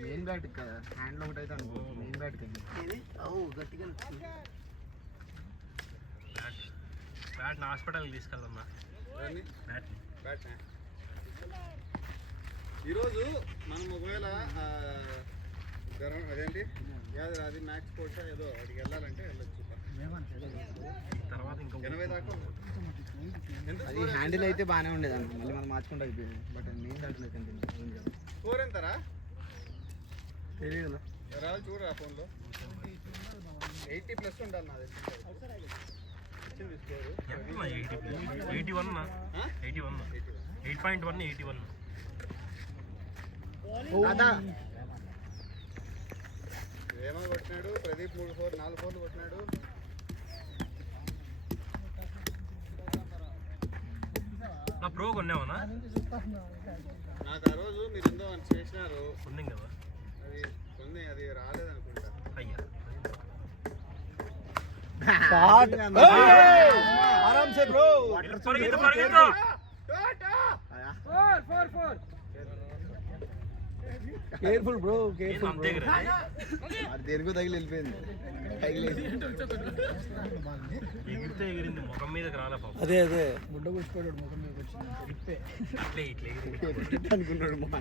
మెయిన్ బ్యాట్ కదా, హ్యాండ్లో ఒకటి అయితే అనుకో మెయిన్ బ్యాట్ కదా గట్టిగా బ్యాట్ని హాస్పిటల్కి తీసుకెళ్ళమ్మా. బ్యాట్ ఈరోజు మనం ఒకవేళ అదేంటి అది మ్యాచ్ స్పోర్ట్స్ ఏదో అడిగి వెళ్ళాలంటే వెళ్ళొచ్చు. తర్వాత ఇంకా 80 దాకా అది హ్యాండిల్ అయితే బాగానే ఉండేది అనుకో, మళ్ళీ మనం మార్చుకుంటూ అయిపోయింది. బట్ మెయిన్ దాంట్లో అయితే స్కోర్ ఎంతరా తెలియదు. రావాలి చూడరా ఫోన్లో. 80+ ఉండాలి నాది. వచ్చింది స్కోరు 81 8.1 81. ఏమో కొట్టినాడు ప్రదీప్ 4 4 కొట్టినాడు. నా ప్రో కొన్నావనా? నాకు ఆ రోజు మీరు ఎంతో అని చేసినారు ఉంది కదా అది కొన్ని అది రాలేదనుకుంటా. అయ్యా ఆరామ్ సే బ్రో. పరిగెత్తు కేర్ఫుల్ బ్రో, ఏంది కేర్ఫుల్ అంతే బ్రో. కదా? అది దేనికో తగిలి వెళ్ళిపోయింది. ఎగిరితే ఎగిరింది, ముఖం మీదకి రాలే పాపం. అదే గుడ్డ కూర్చుకోడు ముఖం మీద వచ్చింది. అట్లే ఇట్లా ఎగిరింది. అనుకున్నాడు మా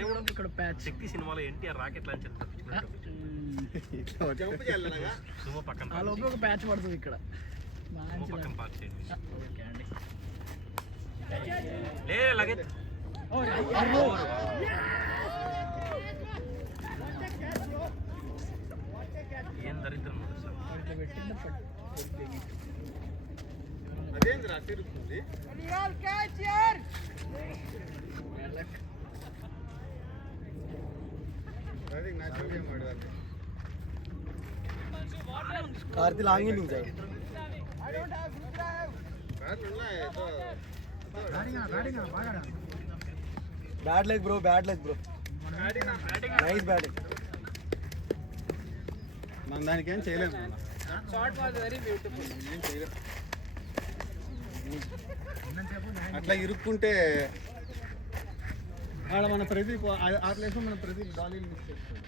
ఏముంది ఇక్కడ శక్తి సినిమాలో ఎన్టీఆర్ రాకెట్ లాంచర్ తప్పించుకున్నట్టు జంప్ చేయాలనగా సుమో పక్కన ఒక ప్యాచ్ పడుతుంది ఇక్కడ. సుమో పక్కన పార్క్ చేయండి. లే లగేజ్ ఏం దరిద్రం సార్. అదేంది రా తిరుగుతుంది. న్యాచురల్ గేమ్ ఆడేదాన్ని. Karthi long inning sir. బ్యాట్లు ఉన్నాయి bad leg bro, bad leg bro. Nice batting. మనం దానికి ఏం చేయలేము. ఏం చేయలేము. అట్లా ఇరుక్కుంటే ఆడ మన ప్రదీప్ ఆ ప్లేస్లో మన ప్రదీప్ డాలీని మిస్ చేస్తాడు.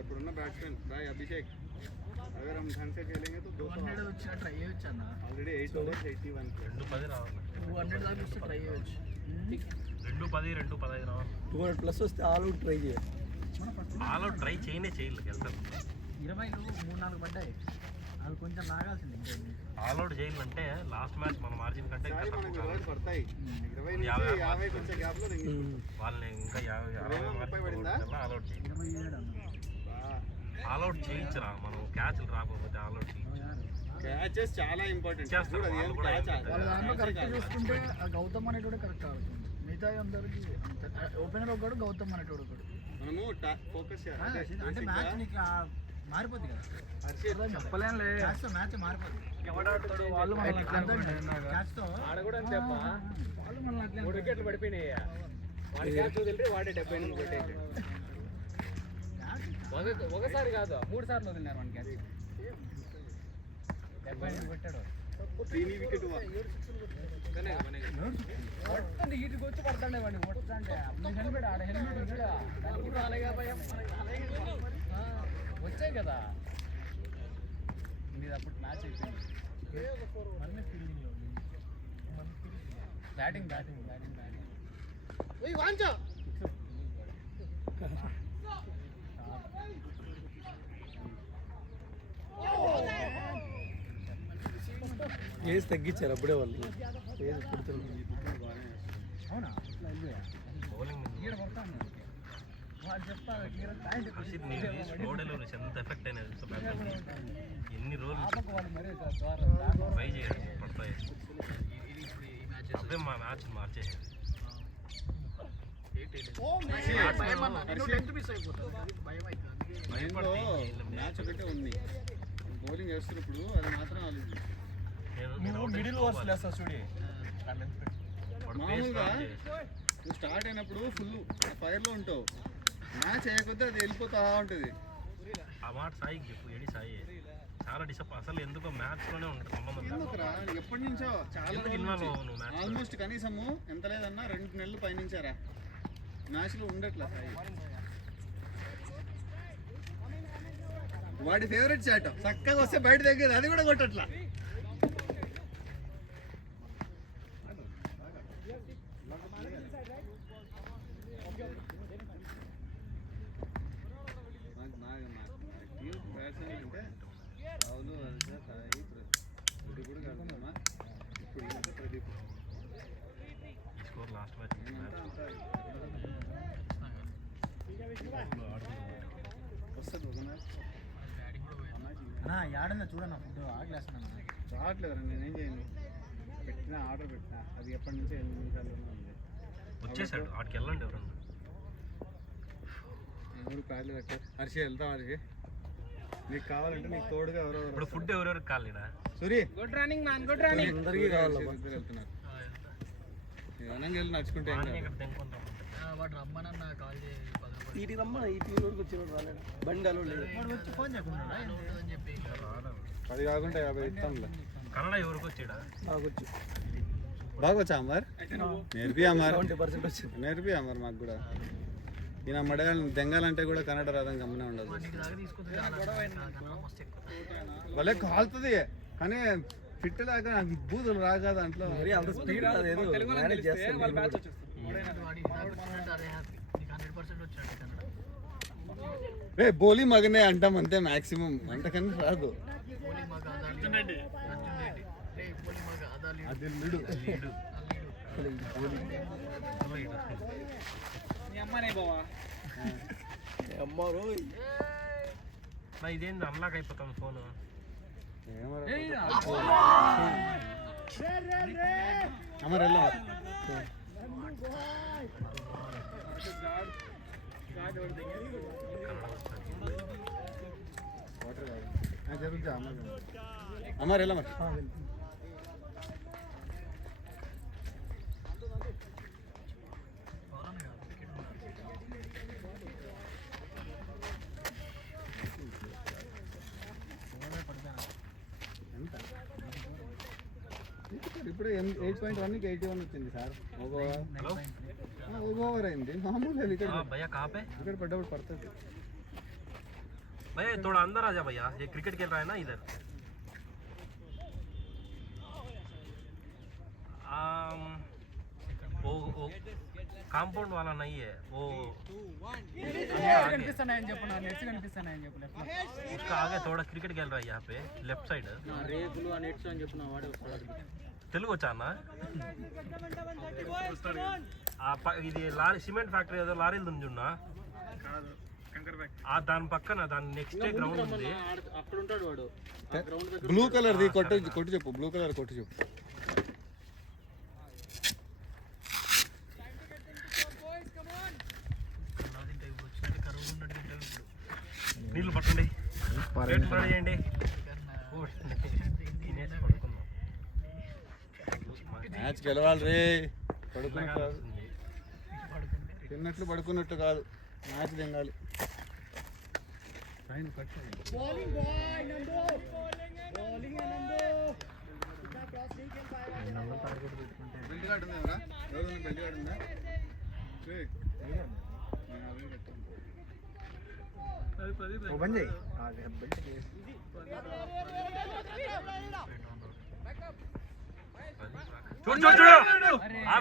ఇప్పుడున్న బ్యాట్స్మెన్ రాయ్ అభిషేక్ अगर हम ढंग से खेलेंगे तो 200 వచ్చినా ట్రై చేయొచ్చు అన్న. ऑलरेडी 8 overs 81 210 రావాలి. 200 దాకా వస్తే ట్రై చేయొచ్చు. 210 215 రావాలి. 200+ వస్తే ఆల్ అవుట్ ట్రై చేయాలి. ఆల్ అవుట్ ట్రై చేయలేదు వెళ్తారు. 20 3-4 పడ్డాయి. అది కొంచెం లాగాల్సింది. ఆల్ అవుట్ చేయాలంటే లాస్ట్ మ్యాచ్ మన మార్జిన్ కంటే ఇంకా మనకి తక్కువ 20 పడతాయి. 20 నుంచి 50 కొంచెం గ్యాప్ లో వాళ్ళని ఇంకా 50 పడిందా? ఆల్ అవుట్ చేయాలి. 27 అన్న. ఆల్ అవుట్ చేయించరా మనం, క్యాచ్లు రాకపోతే ఆల్ అవుట్ చేయించు. క్యాచెస్ చాలా ఇంపార్టెంట్. చేస్తారు, చూడు అది ఏం వాళ్ళు కూడా క్యాచ్ ఏం వాళ్ళ దాంట్లో కరెక్ట్ చూసుకుంటే ఆ గౌతమ్ అనేటోడే కరెక్ట్ ఆడుతుంది. మిగతా అందరికి ఓపెనర్ ఒకడు గౌతమ్ అనేటోడు ఒకడు మనము ఫోకస్ అంటే మ్యాచ్ నీకు మారిపోద్ది కదా చెప్పలేనులే మ్యాచ్ మారిపోద్ది వాళ్ళు మనల్ని అట్లా క్యాచ్తో ఆడ కూడా అంతే వాళ్ళు మనల్ని అట్లా 3 వికెట్లు పడిపోయినాయి వాడి క్యాచ్ వదిలితే వాడే 78 కొట్టేసాడు ఒకసారి కాదు 3 సార్లు వదిలినారు వాడి క్యాచ్ 78 కొట్టాడు వికెట్ కొట్టండి ఇటుకు వచ్చి పడతాండే వాడిని కొట్టండి హెల్మెట్ ఆడ హెల్మెట్ ఉందా దానికి అలాగే భయం వచ్చాయి కదా మీరు అప్పుడు మ్యాచ్ అయిపోయింది మళ్ళీ ఫీల్డింగ్లో బ్యాటింగ్ ఏజ్ తగ్గించారు అప్పుడే వాళ్ళు ఏజ్ అవునా బౌలింగ్ ఈడ పడతాను వాళ్ళు చెప్తారు హర్షిత్ నీకు స్లో డెలివరీస్ ఎంత ఎఫెక్ట్ అయినది తెలుసా బ్యాట్స్మెన్కి ఎన్ని రోజులు వాళ్ళు మరీ ట్రై చేయాలి పడతాయి అదే మా మ్యాచ్ మార్చేసారు మ్యాచ్ ఒకటే ఉంది బౌలింగ్ వేస్తున్నప్పుడు అది మాత్రం ఆలోచించు మిడిల్ ఓవర్స్ లేస్తా చూడి మామూలుగా నువ్వు స్టార్ట్ అయినప్పుడు ఫుల్ ఫైర్లో ఉంటావు మ్యాచ్ అయ్యకొద్ది అది వెళ్ళిపోతా ఉంటుంది ఆ మాట సాయికి చెప్పు ఏడి సాయి చాలా అసలు ఎందుకో మ్యాచ్లోనే ఉంటుంది సంబంధం ఎందుకురా ఎప్పటి నుంచో చాలా ఎందుకు ఇన్వాల్వ్ అవ్వవు నువ్వు మ్యాచ్ ఆల్మోస్ట్ కనీసము ఎంత లేదన్నా 2 నెలలు పైనుంచారా మ్యాచ్లో ఉండట్లా సాయి వాడి ఫేవరెట్ చాట్ చక్కగా వస్తే బయట దగ్గర అది కూడా కొట్టట్లా అంటే రావులు సాయి ఇప్పుడు కూడా కాదమ్మా ఇప్పుడు ప్రదీప్ ఈ స్కోర్ లాస్ట్ మ్యాచ్ వస్తుంది ఒక మ్యాచ్ యాడన్నా చూడన్నా ఫుడ్ ఆగలేస్తున్నా రావట్లేదురా నేనేం చేయను పెట్టినా ఆర్డర్ పెట్టినా అది ఎప్పటి నుంచి 8 నిమిషాల్లోనే ఉంది వచ్చేసాడు వాడికి వెళ్ళండి ఎవరన్నా ఎవరు ప్యాడ్లు పెట్టారు హర్షి వెళ్తాం హర్షి నీకు కావాలంటే నీకు తోడుగా ఎవరెవరు ఇప్పుడు ఫుడ్ ఎవరెవరికి కాలేదా Suri good running man good running అందరికీ కావాలి వెళ్తున్నారు నిదానంగా వెళ్ళి నడుచుకుంటే ఏం కాదు. ఇక్కడ తెంకుంటాం వాడు రమ్మనన్న కాల్ చేసి ఈటి రమ్మ ఈ టీవీ వరకు వచ్చిన రాలేడు బండి అలో లేదు వాడు వచ్చి ఫోన్ చేయకుండా అని చెప్పి 10 కాకుండా 50 ఇస్తాంలే కన్నడ ఎవరికి వచ్చాడా నాకు వచ్చు బాగా వచ్చా అమర్ నేర్పి అమర్ 70% వచ్చింది నేర్పి అమర్ మాకు కూడా ఈయన మడగాలి దెంగాలంటే కూడా కన్నడ రాదని గమనే ఉండదు వాళ్ళే కాలుతుంది కానీ ఫిట్ లాగా నాకు బూతులు రాగా దాంట్లో మరి అంత స్పీడ్ అదేదో మేనేజ్ చేస్తాను రే బోలీ మగనే అంటాం అంతే మాక్సిమం అంతకన్నా రాదు అది లీడు అమ్మనే బావా అమ్మారు నా ఇదేంది అన్లాక్ అయిపోతాను ఫోన్ అమర్ వెళ్ళా జరుగుతా అమర్ వెళ్ళా మరి ఇప్పుడు 8.1కి 81 వచ్చింది సార్ ఒక ఓవర్ అయింది మామూలుగా వికెట్ भैया कहाँ पे వికెట్ పడ్డప్పుడు పడుతుంది भैया थोड़ा अंदर आ जा भैया ये क्रिकेट खेल रहा है ना इधर वो కాంపౌండ్ वाला नहीं है वो కనిపిస్తున్నాయని చెప్పు నా నెట్స్ కనిపిస్తున్నాయని చెప్పు उसका आगे थोड़ा क्रिकेट खेल रहा है यहाँ पे लेफ्ट साइड రేకులు ఆ నెట్స్ అని చెప్పిన వాడే వస్తాడు తెలుగు వచ్చా అన్న ఇది లారీ సిమెంట్ ఫ్యాక్టరీ ఏదో లారీలు ఉంచున్నా దాని పక్కన దాని నెక్స్ట్ గ్రౌండ్ ఉంది అక్కడ ఉంటాడు వాడు గ్రౌండ్ దగ్గర బ్లూ కలర్ ది కొట్టు చెప్పు బ్లూ కలర్ కొట్టు చెప్పు నీళ్ళు పట్టండి, ప్లేట్ రెడీ చేయండి. తినేసి పడుకుందాం. మ్యాచ్ గెలవాలి రే. పడుకున్నట్టు కాదు, తిన్నట్లు పడుకున్నట్టు కాదు, మ్యాచ్ తినాలి. బెల్ట్ కార్డు ఉందా? ఎవరు బెల్ట్ కార్డు ఉందా? वो बन जाए చూడు చూడు చూడు,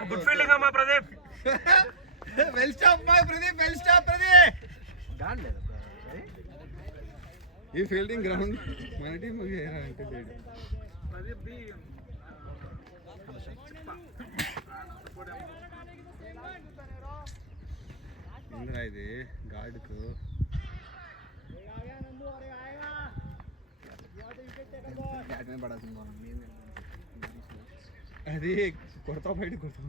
గుడ్ ఫీల్డింగ్ అమ్మా Pradeep. Well stop my Pradeep, well stop Pradeep. गाड़ ले ఈ ఫీల్డింగ్ గ్రౌండ్ మన టీం అంటే లేడు. ఇంద్రా ఇది గాడుకు అది కొడతా బయట కొడతాం.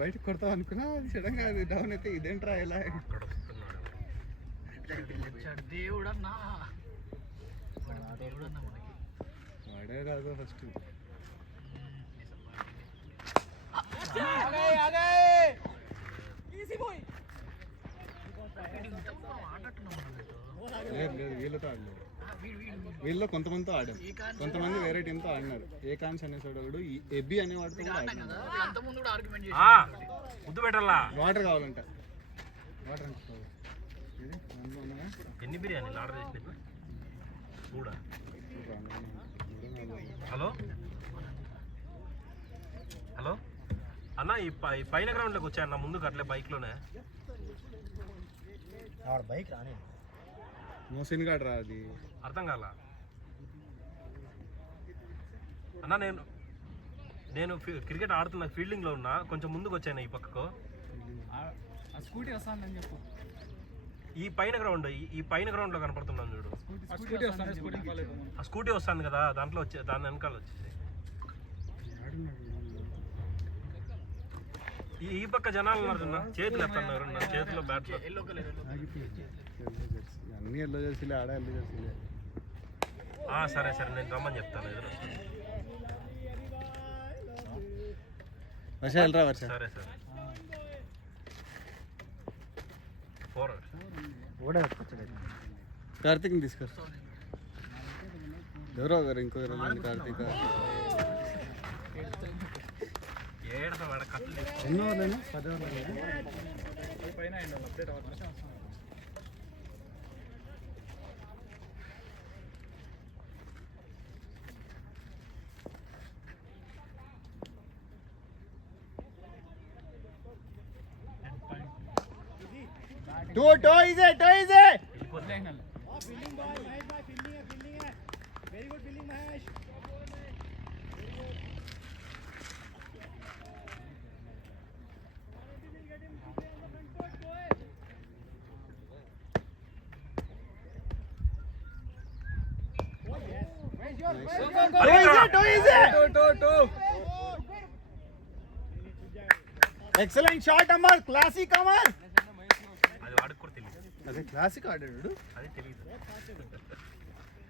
బయట కొడతాం అనుకున్నా, అది సడన్ గా అది డౌన్ అయితే ఇదేంట్రా ఇలా వాడే రాదు ఫస్ట్. లేదు లేదు, వీళ్ళతో ఆడలేదు. వీళ్ళలో కొంతమందితో ఆడాం, కొంతమంది వేరే టీంతో ఆడినారు. ఏకాంశ్ అనేవాడు, ఎబ్బి అనేవాడితో కూడా ఆడినారు. ముద్దు పెట్టాలా? వాటర్ కావాలంట. వాటర్ అంటే ఎన్ని బిర్యానీలు ఆర్డర్ చేసినవి కూడా? హలో హలో అన్న, ఈ పైన గ్రౌండ్లోకి వచ్చా అన్న, ముందుకు అట్లే బైక్లోనే. और बाइक रानी మోసిన్ గాడు రా, అది అర్థం కాల అన్న. నేను క్రికెట్ ఆడుతున్నా, ఫీల్డింగ్లో ఉన్నా, కొంచెం ముందుకు వచ్చాను ఈ పక్కకు. స్కూటీ వస్తానని చెప్పు. ఈ పైన గ్రౌండ్, ఈ పైన గ్రౌండ్లో కనపడుతున్నాను చూడు. ఆ స్కూటీ వస్తుంది కదా, దాంట్లో వచ్చే, దాని వెనకాల వచ్చేసి ఈ పక్క జనాలు ఉన్నారు, చేతులు ఎత్తన్నారు, నా చేతిలో బ్యాట్లు. అన్ని ఎల్లో జెర్సీలే, ఆడ ఎల్లో జెర్సీలే. సరే సరే, నేను రమ్మని చెప్తాను, ఎదురు వర్ష వెళ్ళరా వర్ష. సరే సరే. 4 కార్తీక్ని తీసుకొస్తా. ఎవరో ఒకరు, ఇంకో 20 మంది కార్తీక్. ఏడతా వాడ కట్లు ఎన్నో ఓవర్లేనా? 10 ఓవర్లేనా? పైన అప్డేట్ అవ్వచ్చు. Too easy, too easy. Fielding boy Mahesh भाई, फील्डिंग है very good fielding Mahesh. Excellent shot Amar, classic Amar. అది వాడికి కూడా తెలియదు, అదే క్లాసిక్ ఆడాడు. అది తెలియదు.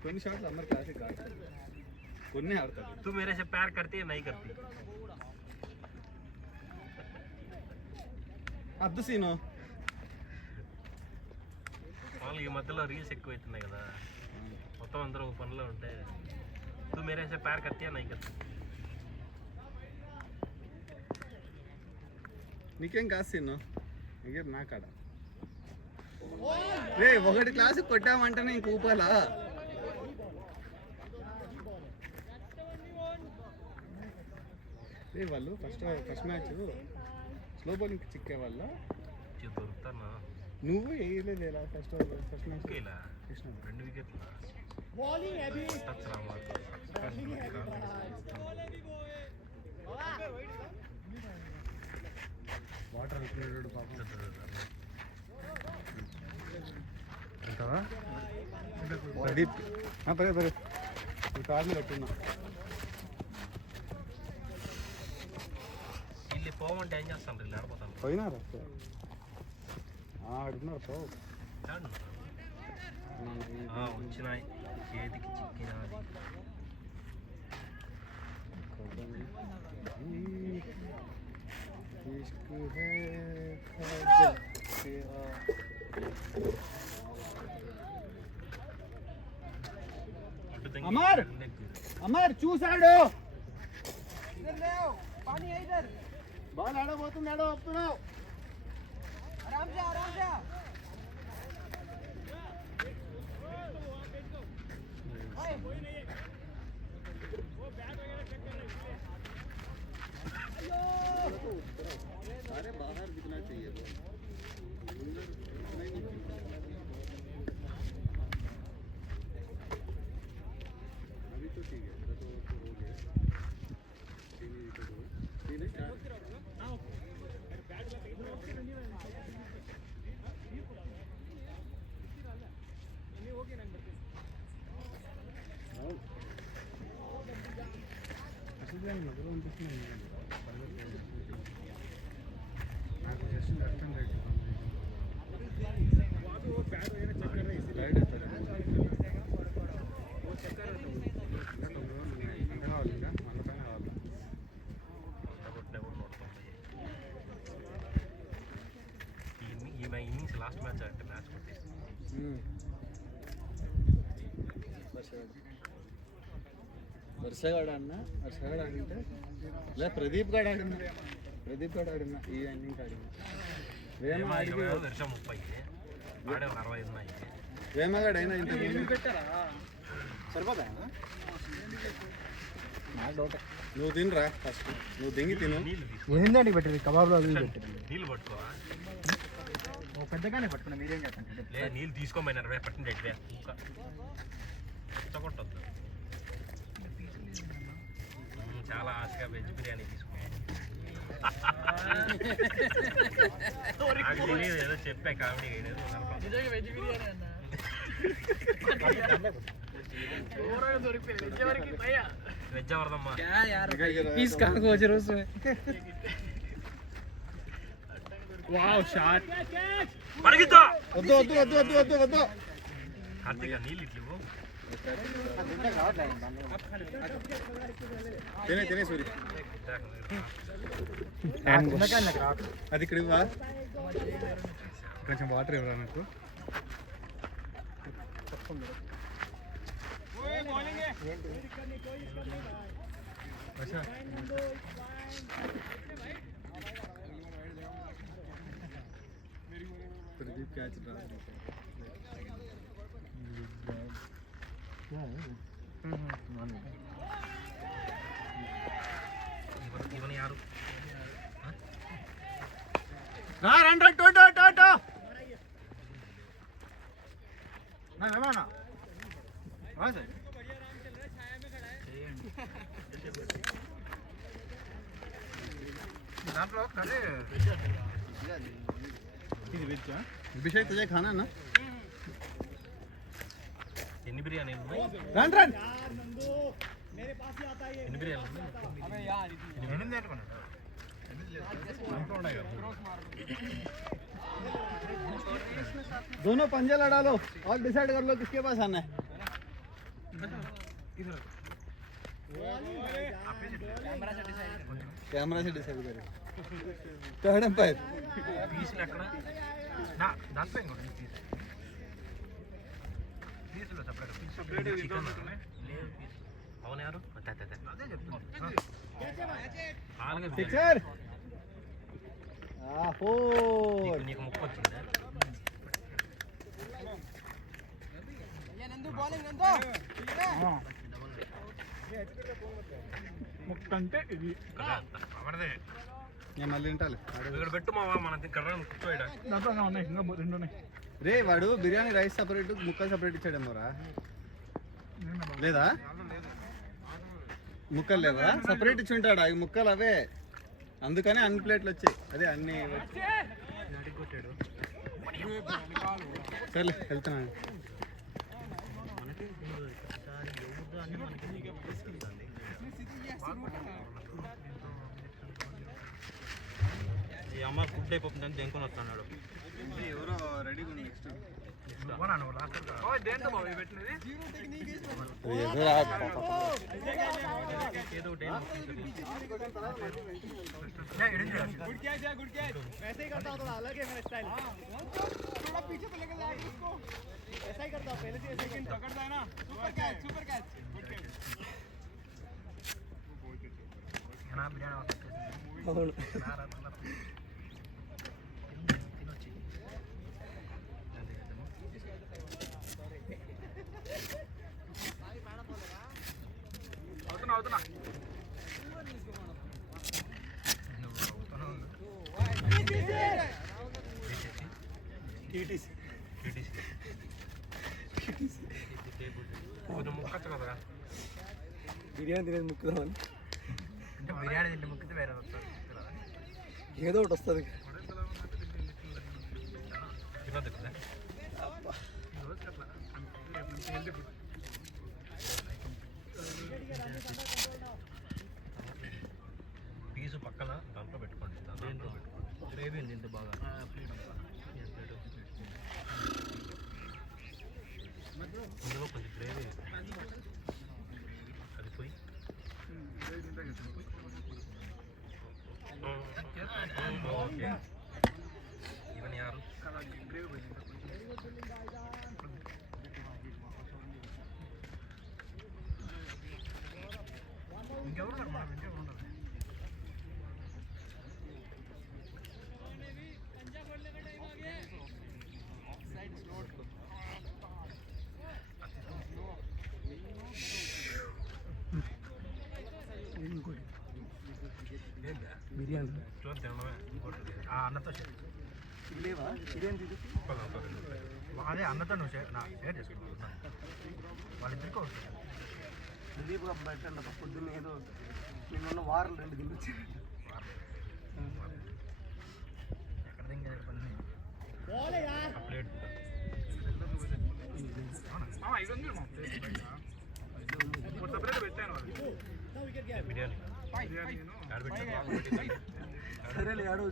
కొన్ని షాట్లు అమర్ క్లాసిక్ ఆడతాడు, కొన్ని ఆడతాడు. तू मेरे से प्यार करती है नहीं करती? అద్దు సీను. వాళ్ళు ఈ మధ్యలో రీల్స్ ఎక్కువ అవుతున్నాయి కదా, మొత్తం అందరూ పనిలో ఉంటే. तू मेरे से प्यार करती है नहीं करती? నీకేం కాదు సీను, నీకే నా కాడ. రే ఒకటి క్లాసిక్ కొట్టామంటేనే ఇంక ఊపాలా? రే వాళ్ళు ఫస్ట్ మ్యాచ్ స్లో బౌలింగ్ చిక్కే వాళ్ళ. దొరుకుతానా? నువ్వు వేయలేదు ఎలా ఫస్ట్ మ్యాచ్? ఇలా 2 వికెట్లు बॉलिंग है अभी టచ్ రామా. వాటర్ అనుకున్నాడు పాపం. అంటావా ప్రదీప్? పదే పదే కార్లు కట్టున్నా. వీళ్ళు పోమంటే ఏం చేస్తాను, వీళ్ళు ఆడిపోతాను. పోయినారా ఆడున్నారు పో వచ్చినాయి చేతికి చిక్కినది అమర్ అమర్ చూసాడు బాల్ ఆడబోతుంది ఆడ వస్తున్నావు सारे बाहर दिखना चाहिए वो अंदर नहीं निकलता अभी तो ठीक है मेरा तो हो गया 3 विकेट हुए 3 है ఈమె ఇన్నింగ్స్ లాస్ట్ మ్యాచ్ అంటే మ్యాచ్ కొట్టేసి వర్షగాడు అన్న వర్షగాడు ఆడింటే లే ప్రదీప్ గాడు ఆడినా ప్రదీప్ గాడు ఆడినా ఈ ఇన్నింగ్స్ ఆడినా వేమ వర్షం 30 ఆడే 60 ఉన్నాయి వేమగాడు అయినా ఇంత సరిపోతా నాకు డౌట్ నువ్వు తినరా ఫస్ట్ నువ్వు దింగి తిను ఏందండి పెట్టింది కబాబ్లో పెట్టింది నీళ్ళు పట్టుకోవా పెద్దగానే పట్టుకున్నా మీరేం చేస్తాను లే నీళ్ళు తీసుకోమైనారు రే పట్టింది ఎట్వే కొట్టొద్దు చాలా ఆశగా వెజ్ బిర్యానీ తీసుకున్నాను నాకు తెలియదు ఏదో చెప్పా కామెడీ వెజ్ బిర్యానీ అన్న వెజ్ ఎవరిదమ్మా पीस कहाँ को रोज में वाओ शॉट పరిగెత్తా వద్దు వద్దు వద్దు వద్దు వద్దు వద్దు కార్తీక నీళ్ళు ఇట్లు తినే తినే సూరి అది ఇక్కడ ఇవ్వా కొంచెం వాటర్ ఇవ్వరా నాకు प्रदीप कैच ಇವನು ಯಾರು రన్ రన్ టోటో టోటో నా మేమనా వాసే దాంట్లో కదే ఇది వెచ్చా अभिषेक तुझे खाना ना ఎన్ని బిర్యానీ रन रन ఎన్ని బిర్యానీ दोनों पंजे लड़ा लो और डिसाइड कर लो किसके पास आना है कैमरा से डिसाइड करें थर्ड अंपायर పీసులు ఎక్కడ దాంట్లో ఇంకోటి పీసులు సపరేట్ చికెన్ అవును యారు అదే చెప్తుంది सिक्सर నీకు ముక్క వచ్చిందా ముక్కంటే ఇది అవడదే నేను మళ్ళీ వింటాలి ఇక్కడ పెట్టు మావా మన కర్ర కూర్చోయడా దాంట్లో ఉన్నాయి ఇంకా 2 ఉన్నాయి రే వాడు బిర్యానీ రైస్ సపరేట్ ముక్కలు సపరేట్ ఇచ్చాడేమోరా లేదా ముక్కలు లేవా సపరేట్ ఇచ్చి ఉంటాడు అవి ముక్కలు అవే అందుకని అన్ని ప్లేట్లు వచ్చాయి అదే అన్ని సర్లే వెళ్తున్నాను అమ్మ ఫుడ్ అయిపోతుందని దెంకొని వస్తున్నాడు. ఎవరో రెడీగా ఉంది నెక్స్ట్ ఏదో ఒకటి वैसे ही करता हूँ, थोड़ा अलग है मेरा स्टाइल, थोड़ा पीछे से लेकर जाए इसको, ऐसा ही करता हूँ पहले से, ऐसे ही पकड़ता है ना, सुपर कैच, गुड कैच. కొంచెం ముక్కచ్చు కదా బిర్యానీ తినేది ముక్కుదామని, అంటే బిర్యానీ తింటే ముక్కితే వేరే వస్తుంది. ఏదో ఒకటి వస్తుంది. తినద్దు కదా పీసు పక్కన దాంట్లో పెట్టుకోండి, దాంట్లో పెట్టుకోండి. గ్రేవీ ఉంది ఇంత బాగా. ఇందులో కొంచెం గ్రేవీ అది పోయి ఓకే. ఇవన్నీ యారు ఇంకెవరు మనం ఇంకెవరు ఉండదు. బిర్యానీ చూద్దాం తినడమే ఇంకోటి అన్నతో లేవా? బిర్యానీ తీసి అదే అన్నతో నువ్వు షేర్ చేసుకుంటున్నాను. వాళ్ళిద్దరికీ వస్తుంది. సందీప్ పెట్టండి పొద్దున్న ఏదో నిన్న వారం 2 గిన్నెలు వచ్చాయి. ఎక్కడ దింగే పని ప్లేట్ బిర్యానీ సరేలే ఆడు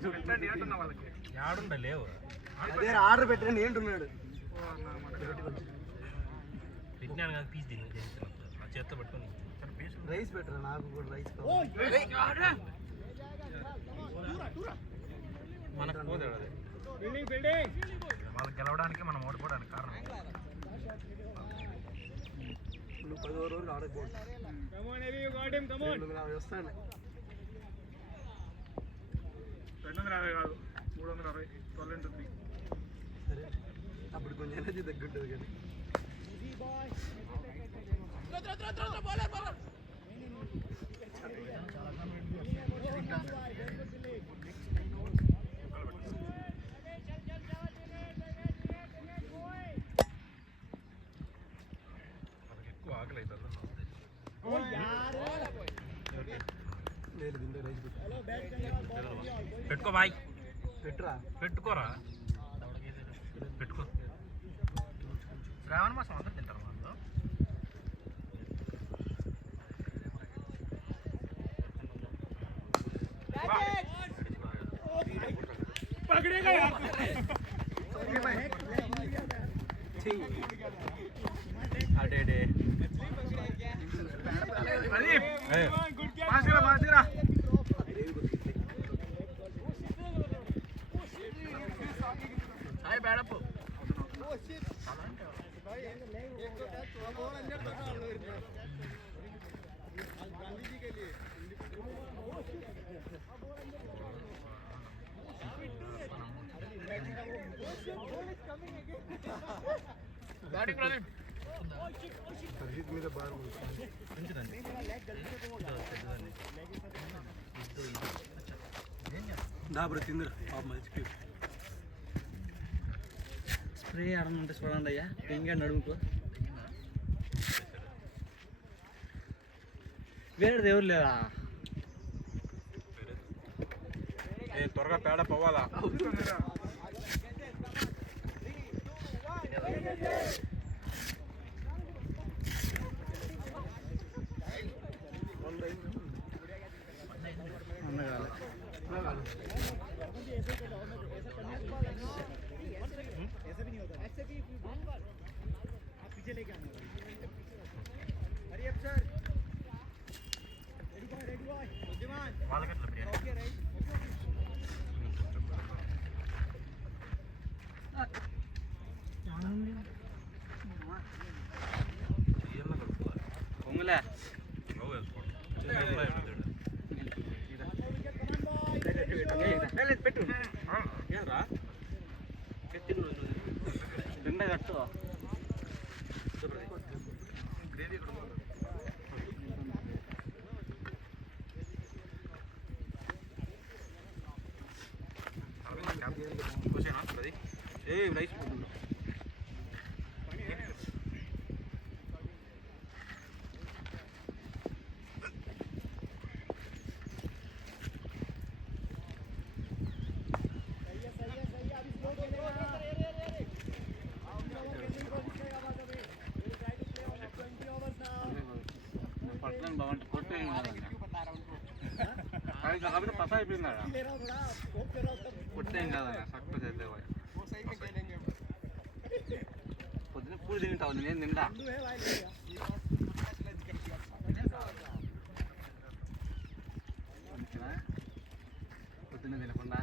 యాడుండ లేవు అదే ఆర్డర్ పెట్టండి ఏంటున్నాడు. విజ్ఞానం కాదు పీస్ తిని ఆ చేత్తో పట్టుకొని పీస్ రైస్ పెట్టరా, నాకు కూడా రైస్ కావాలి. మనకు పోదు అది వాళ్ళు గెలవడానికి మనం ఓడిపోవడానికి కారణం. నువ్వు 10 రోజులు ఆడకపోవచ్చు. వస్తాను 250 కాదు 360 12 సరే, అప్పుడు కొంచెం ఎనర్జీ తగ్గుంటుంది కానీ. మనకి ఎక్కువ ఆకలి అవుతుంది లేదు తింటే రైస్ పెట్టుకో బాయ్ పెట్టరా. పెట్టుకోరా పెట్టుకో. శ్రావణ మాసం అందరూ తింటారు వాళ్ళు. అడే బేడపు పరిస్థితి మీద బాగా డాబర్ తిందరు పాప మర్చిపోయి. స్ప్రే ఆడమంటే చూడండి అయ్యా, పెంగా నడుముకో. వేరేది ఎవరు లేదా? త్వరగా పేడ పోవాలా. చెయ్యన్న కడుపుకోవాలి. పొంగులే రవ్వ వేసుకోండి. చెయ్యన్న ఎడుతాడు. పెట్టు ఏంరా పెట్టి దిండ కట్టు గ్రేవీ కూడా బాగుంది. చూసేనా అది రైస్ పోతుందా పట్టణం బాగుంటుంది కొట్టే కాబట్టి పస అయిపోయిందా కొట్టేం కాదన్న సక్కు చేద్దే పొద్దున పూలు తింటావు నేను తింటా పొద్దున్న తినకుండా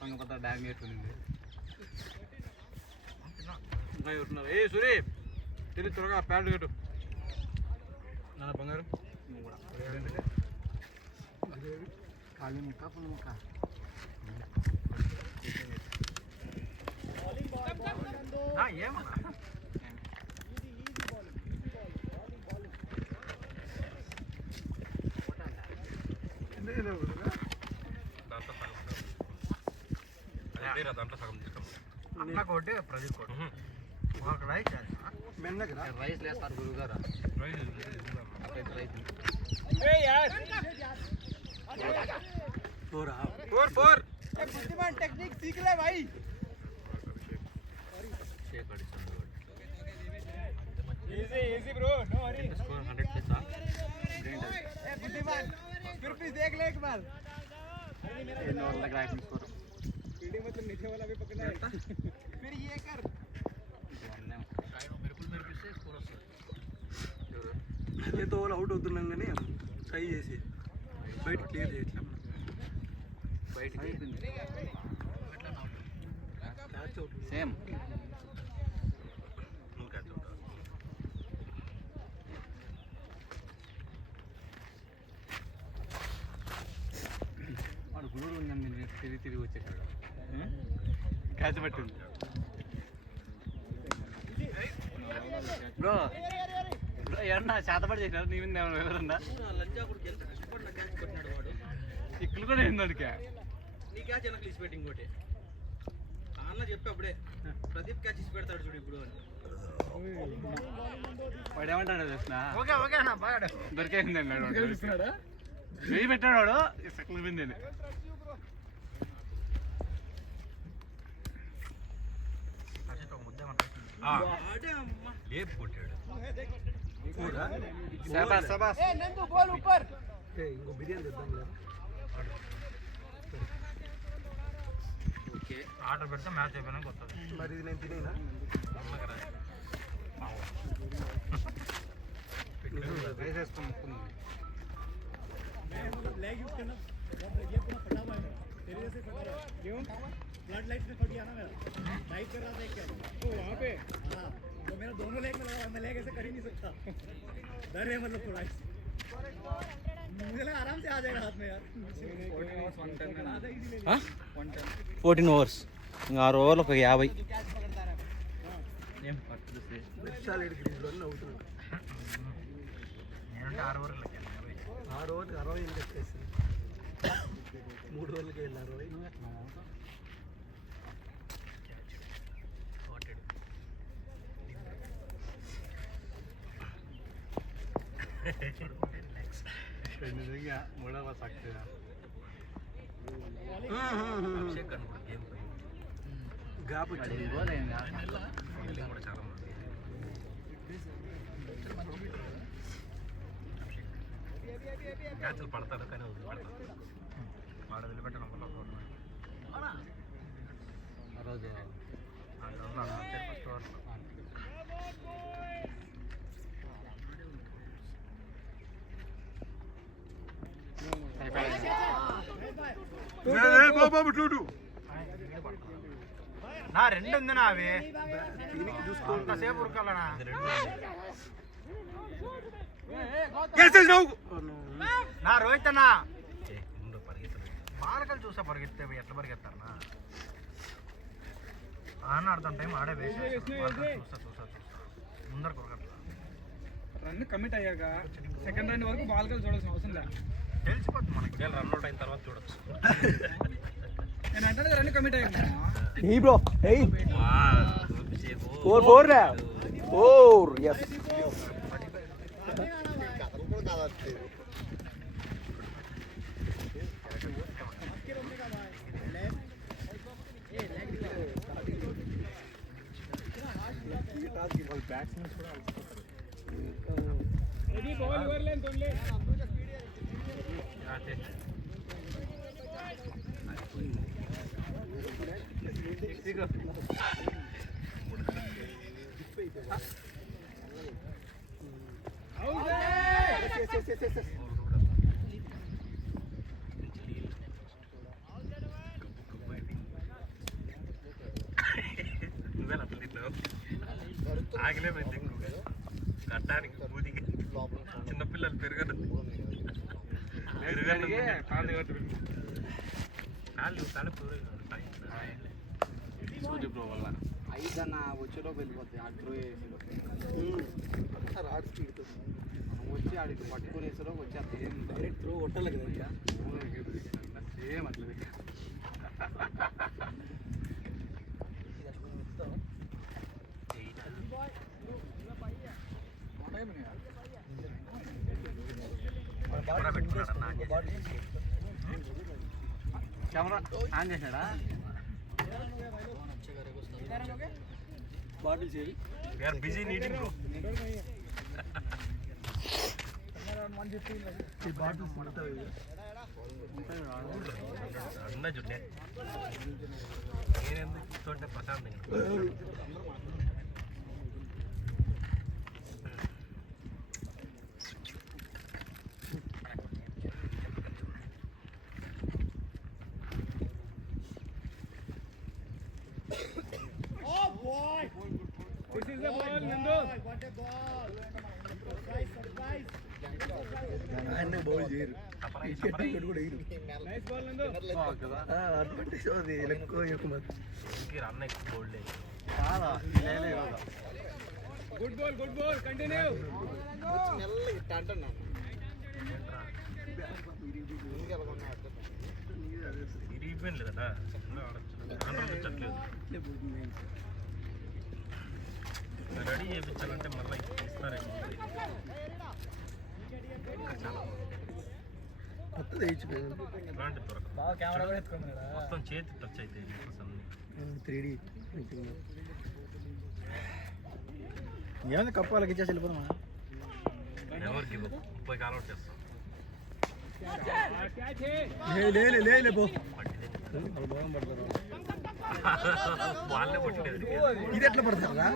తొంగపద్ద డ్యామ్ నేర్చుకుంది ఇంకా ఉంటున్నారు ఏ సూరి తిరిగి త్వరగా ప్యాంటు కట్టు నాన్న బంగారు నువ్వు కూడా కాళ్ళు ముక్క పుల్లు ముక్క ఏమన్నా దాంట్లో సగం అదే దాంట్లో సగం తీసుకోండి. నాకు ఒకటి ప్రదీప్ కోటి ఒక రైస్ రైస్ లేస్తారు గురువు గారు फोर बुद्धिमान टेक्निक सीख ले भाई easy bro no hurry score 100 के साथ बुद्धिमान फिर भी देख ले एक बार इन और लग रहा है स्कोर फील्डिंग मतलब नीचे वाला भी पकड़ना है फिर ये कर ఏదో అవుట్ అవుతున్నాం కానీ ట్రై చేసి బయట క్లియర్ చేయట్లేదు సేమ్ నువ్వు క్యాచ్ అవుతావు. వాడు గురువు ఉందండి తిరిగి తిరిగి వచ్చేసాడు క్యాచ్ పట్టింది బ్రో బ్రో ఎవరన్నా చేతపడి చేసినారు నీ మీద ఎవరన్నా ఇక్కులు కూడా ఏంది వాడికి నీ క్యాచ్ వెనక తీసి పెట్టి ఇంకోటి అన్న చెప్పి అప్పుడే ప్రదీప్ క్యాచ్ ఇచ్చి పెడతాడు చూడు ఇప్పుడు అని వాడు ఏమంటాడు తెలిసిన ఓకే ఓకే అన్న బాగా దొరికేసింది అన్నాడు వెయ్యి పెట్టాడు వాడు సక్కులు పోయిందని లేపు కొట్టాడు. శబాస్ శబాస్ ए नंदू बॉल ऊपर ఇంకో బిర్యానీ తెద్దాం ఓకే ఆర్డర్ పెడితే మ్యాచ్ అయిపోయినాక వస్తుంది. మరి ఇది నేను తినేనా రైస్ వేసుకొని लेग यूज करना ये पूरा फटा हुआ है तेरे जैसे फटा हुआ है क्यों ब्लड लाइट में फट गया ना मेरा डाइव कर रहा था क्या तो वहाँ पे हाँ तो मेरा दोनों लेग में लगा मैं लेग ऐसे कर ही नहीं सकता डर है मतलब थोड़ा मुझे लगा आराम से आ जाएगा हाथ में यार 14 ఓవర్స్ ఇంకా 6 ఓవర్లు ఒక 50 कैच पकड़ता रहा సాలిడ్ గ్రీన్లో అవుతున్నాడు నేనంటే 6 ఓవర్లు లెక్క 6 ఓవర్కి 60 ఎన్ని వచ్చేసింది 3 ఓవర్లకి వెళ్ళి 60 మూడవ సక్సెస్ అభిషేక్ గారు కూడా గేమ్ గ్యాప్ వచ్చింది ఫీల్డింగ్ కూడా చాలా మంది క్యాచ్లు పడతాడు కానీ వదిలిపెడతాడు వాడు వదిలిపెట్టడం వల్ల ఆ రోజు ఫస్ట్ ఓవర్ నా 2 ఉంది నా అవి అంతసేపు ఉరకాలనా నా రోహిత్ అన్న బాలకలు చూసా పరిగెత్తే ఎట్లా పరిగెత్తారనా ఆన అర్థం టైం ఆడే వేసి చూసా ముందర కొరగట్లా రన్ కమిట్ అయ్యాక సెకండ్ రన్ వరకు బాల్ కల్ చూడాల్సిన అవసరం లేదు, తెలిసిపోతుంది మనకి. రన్ అవుట్ అయిన తర్వాత చూడొచ్చు. నేను అంటే రన్ కమిట్ అయ్యాను. బ్రో ఫోర్ ఎస్ నువ్వే అట్లా ఆగలేమైంది ఎక్కువగా కట్టడానికి బూదికి చిన్నపిల్లలు పెరగదు ఐదన్న వచ్చేలో వెళ్ళిపోతాయి ఆ త్రో వచ్చి ఆడికి పట్టుకునేసరో వచ్చి అది డైరెక్ట్ త్రో కొట్టాలి కదా సేమ్ అట్లా కెమెరా ఆన్ చేసినాడా బాటిల్ చేయి బిజీ నీటింగ్ బ్రో అన్న చుట్టే నేనెందుకు కూర్చోంటే ప్రశాంతంగా గుడ్ బాల్ కంటిన్యూ. ఇరిగిపోయింది కదా ఆడట్లేదు రెడీ చేయించాలంటే మళ్ళీ ఇస్తారేమో ఇలాంటి దొరకదు మొత్తం చేతి టచ్ అయితే 3D ఏమైంది కప్పు వాళ్ళకి ఇచ్చేసి వెళ్ళిపోదామా? ఎవరికి 30 కాలౌట్ చేస్తాం వాళ్ళే కొట్టలేదు ఇది ఎట్లా పడతారా?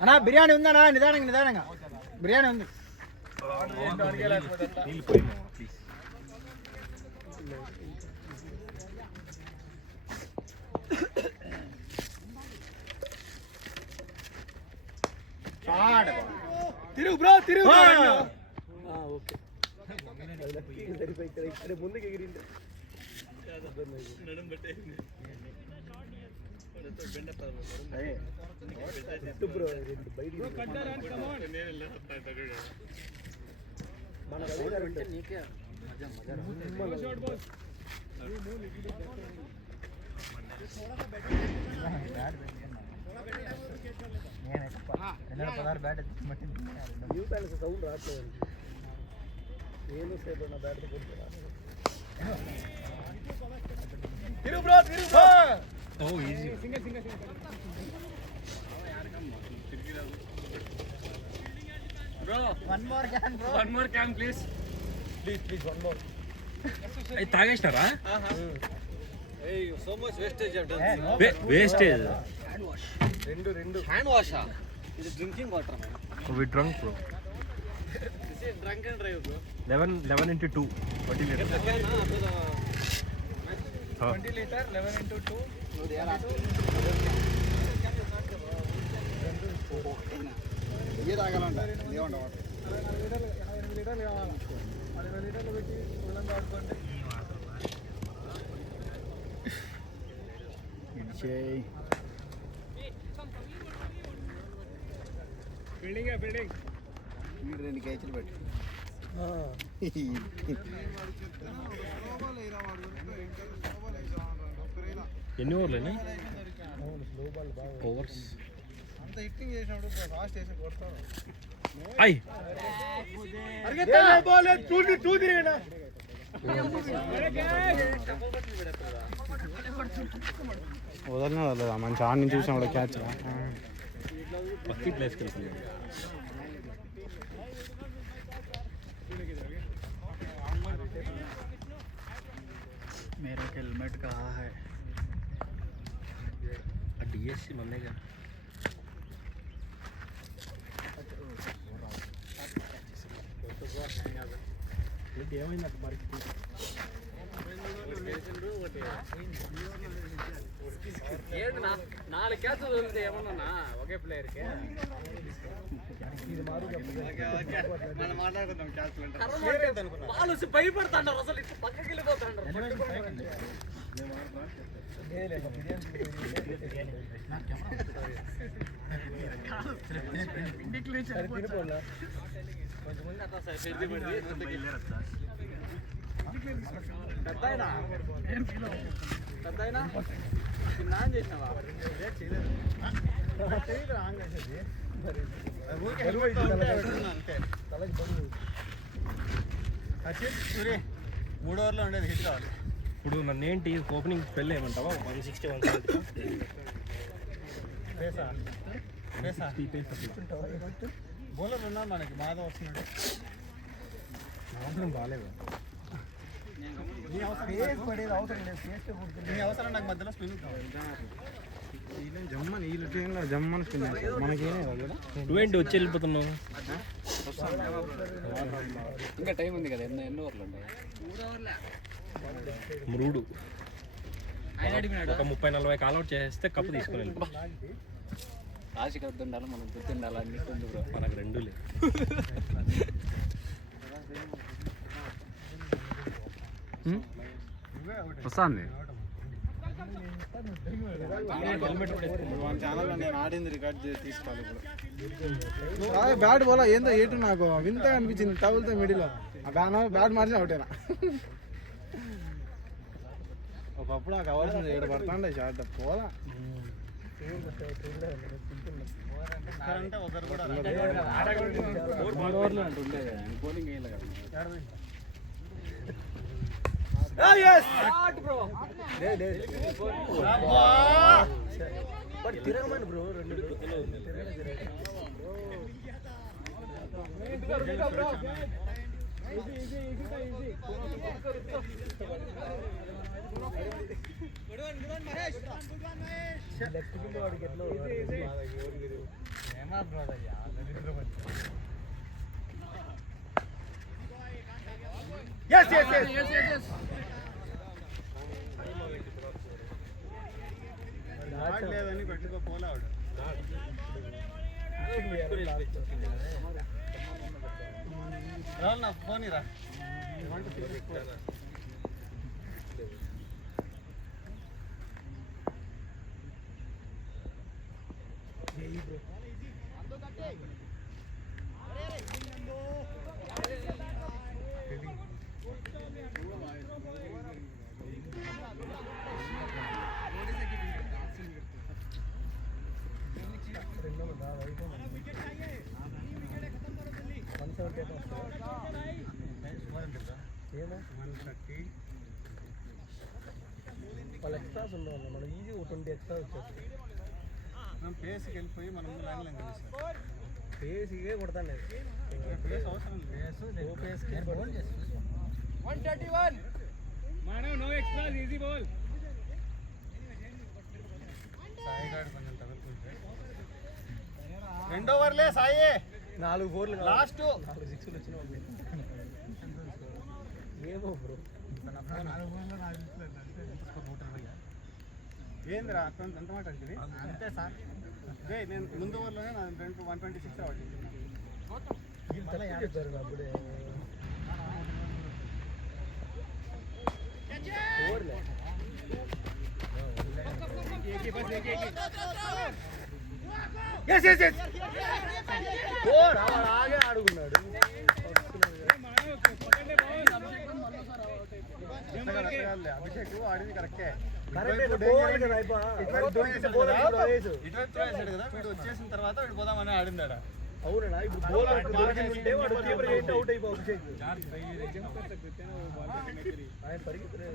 అన్నా బిర్యానీ ఉందన్నా? నిదానంగా బిర్యానీ ఉంది. తిరుగు బ్రో తిరుగు. ముందుకు ఎగిరింది నీకే సౌండ్ రావట్లేదు. నేను సేపు నా బ్యాట్ తిరుగు బ్రో తిరుగు bro. Bro, one more can please. Please, one more. అది తాగేసినారా? Hey, so much wastage you have done. Wastage Hand wash. It is drinking water, man. we drunk bro. Drunk and drive bro 11 × 2 20 litre 20 litre 11 × 2 ఇవి తాగాలంట ఏమంటావు 20 లీటర్లు కావాలి 20 లీటర్లు పెట్టి ఉల్లం తాడుకుంటే building మీరు 2 కేజీలు పెట్టి ఎన్ని ఓవర్లు ఓవర్స్ అంత హిట్టింగ్ చేసినప్పుడు ఫాస్ట్ వేసి కొడతారు అయ్ వదలనే వదలదా మంచి ఆడ నుంచి చూసినా కూడా క్యాచ్ పక్కి ప్లేస్కి వెళ్తుంది मेरा हेलमेट कहाँ है డిఎస్సి మన్నేగా ఏమైంది అక్కడ మరి ఏంటి 4 క్యాచ్లు వదిలితే ఏమన్నా ఒకే ప్లేయర్కి మాట్లాడుకుందాం క్యాచ్లు వాళ్ళు భయపడతాడు అసలు ఇట్లా పక్కకి వెళ్ళిపోతాడు పెద్దయినా చిన్న చేసినావా సూర్య 3 ఓవర్లో ఉండేది హిట్ కావాలి ఇప్పుడు నన్ను ఏంటి ఓపెనింగ్ స్పెల్ ఏమంటావా 160 బౌలర్ ఉన్నారు మనకి మాధవ్ వస్తున్నాడు అవసరం బాగాలేదు నీ అవసరం నాకు మధ్యలో స్పిన్ జమ్మని స్పిన్ మనకేమే 20 వచ్చి వెళ్ళిపోతున్నావు ఇంకా టైం ఉంది కదా ఎన్ని ఓవర్లు ఉంటాయి 3 ఒక 30-40 కాల్అవుట్ చేస్తే కప్పు తీసుకుని వెళ్ళిపో ఆశ గుర్తుండాలి మనం గుర్తుండాలి అన్ని బ్రో మనకు 2 లేదు వస్తుంది ఛానల్లో నేను ఆడింది రికార్డ్ చేసి తీసుకోవాలి బ్యాట్ బోలా ఏందో ఏటు నాకు వింతగా అనిపించింది తగులుతో మిడిలో బ్యాట్ మార్చి అవుటేనా ఒకప్పుడు నాకు కావాల్సింది 7 పడుతుండే షార్ట్ పోలా అంటే ఒకరు కూడా 3 ఓవర్లు అంటుండే బౌలింగ్ వేయాలి కదా తిరగమని బ్రో 2 లేదని పెట్టుకోపోలేవాడు రావాలి నా ఫోన్ రా వాళ్ళు ఎక్స్ట్రాస్ ఉన్నాం మనం ఈజీ 20 ఎక్స్ట్రా వచ్చేస్తాయి మనం పేస్కి వెళ్ళిపోయి మనం లైన్లో కలుస్తాం పేస్గా కొడతాను పేస్ అవసరం లేదు పేస్కి 131 no extras easy ball Sai గారు కొంచెం తగులుతుంటే 2 ఓవర్లే సాయి 4 4లు లాస్ట్ 4 6లు వచ్చిన ఏమో బ్రో ఏందిరా ఎంత మాట అంటే అంతే సార్ నేను ముందు ఓవర్లోనే నా 126 రావాలి అప్పుడే ఆగే ఆడుకున్నాడు అభిషేక్ ఆడింది కరెక్టే ఇటువైపు త్రో వేసాడు కదా వీడు వచ్చేసిన తర్వాత వీడు పోదామని ఆడిందాడ అవునా ఇప్పుడు బోల్ ఉంటే వాడు కీపర్ ఏంటి అవుట్ అయిపో అభిషేక్ ఆయన పరిగెత్తలేదు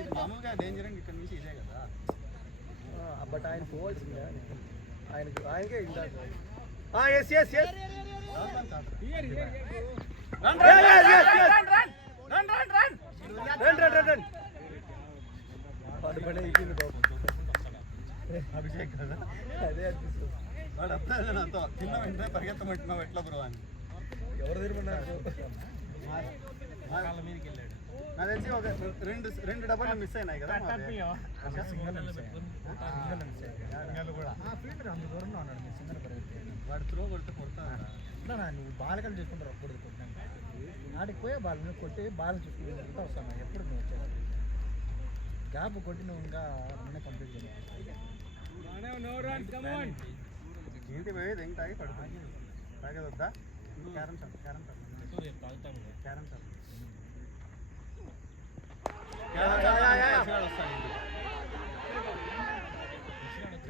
ఇది మామూలుగా డేంజర్ అండి ఇక్కడ నుంచి ఇదే కదా బట్ ఆయన పోవాల్సిందే ఆయనకే ఇందాక ఎస్ ఎస్ ఎస్ రన్ వాడు పని అయిపోయింది బాబు అభిషేక్ కదా అదే అనిపిస్తుంది వాడు అప్పుడే నాతో కింద వెంటనే పరిగెత్తమంటున్నావు ఎట్లా బ్రో అని ఎవరు తిరుగుతున్నారు నాకు తెలిసి ఒక రెండు డబ్బాలు మిస్ అయినాయి కదా ఫీల్డర్ అంత దూరంలో ఉన్నాడు మీరు సింగల్ పరిగెత్తి వాడు త్రో కొడితే కొడతాడు నువ్వు బాలకలు చూసుకుంటారు అప్పుడు కొట్టినాక ఆడికి పోయే బాల్ నువ్వు కొట్టి బాల్ చూసుకుంటూ వస్తాను ఎప్పుడు నువ్వు వచ్చేది గ్యాప్ కొట్టి నువ్వు ఇంకా నిన్న కంప్లీట్ చేయాలి ఏంటి పోయేది ఏం తాగి పడుతుంది తాగేది వద్దా క్యారమ్ సార్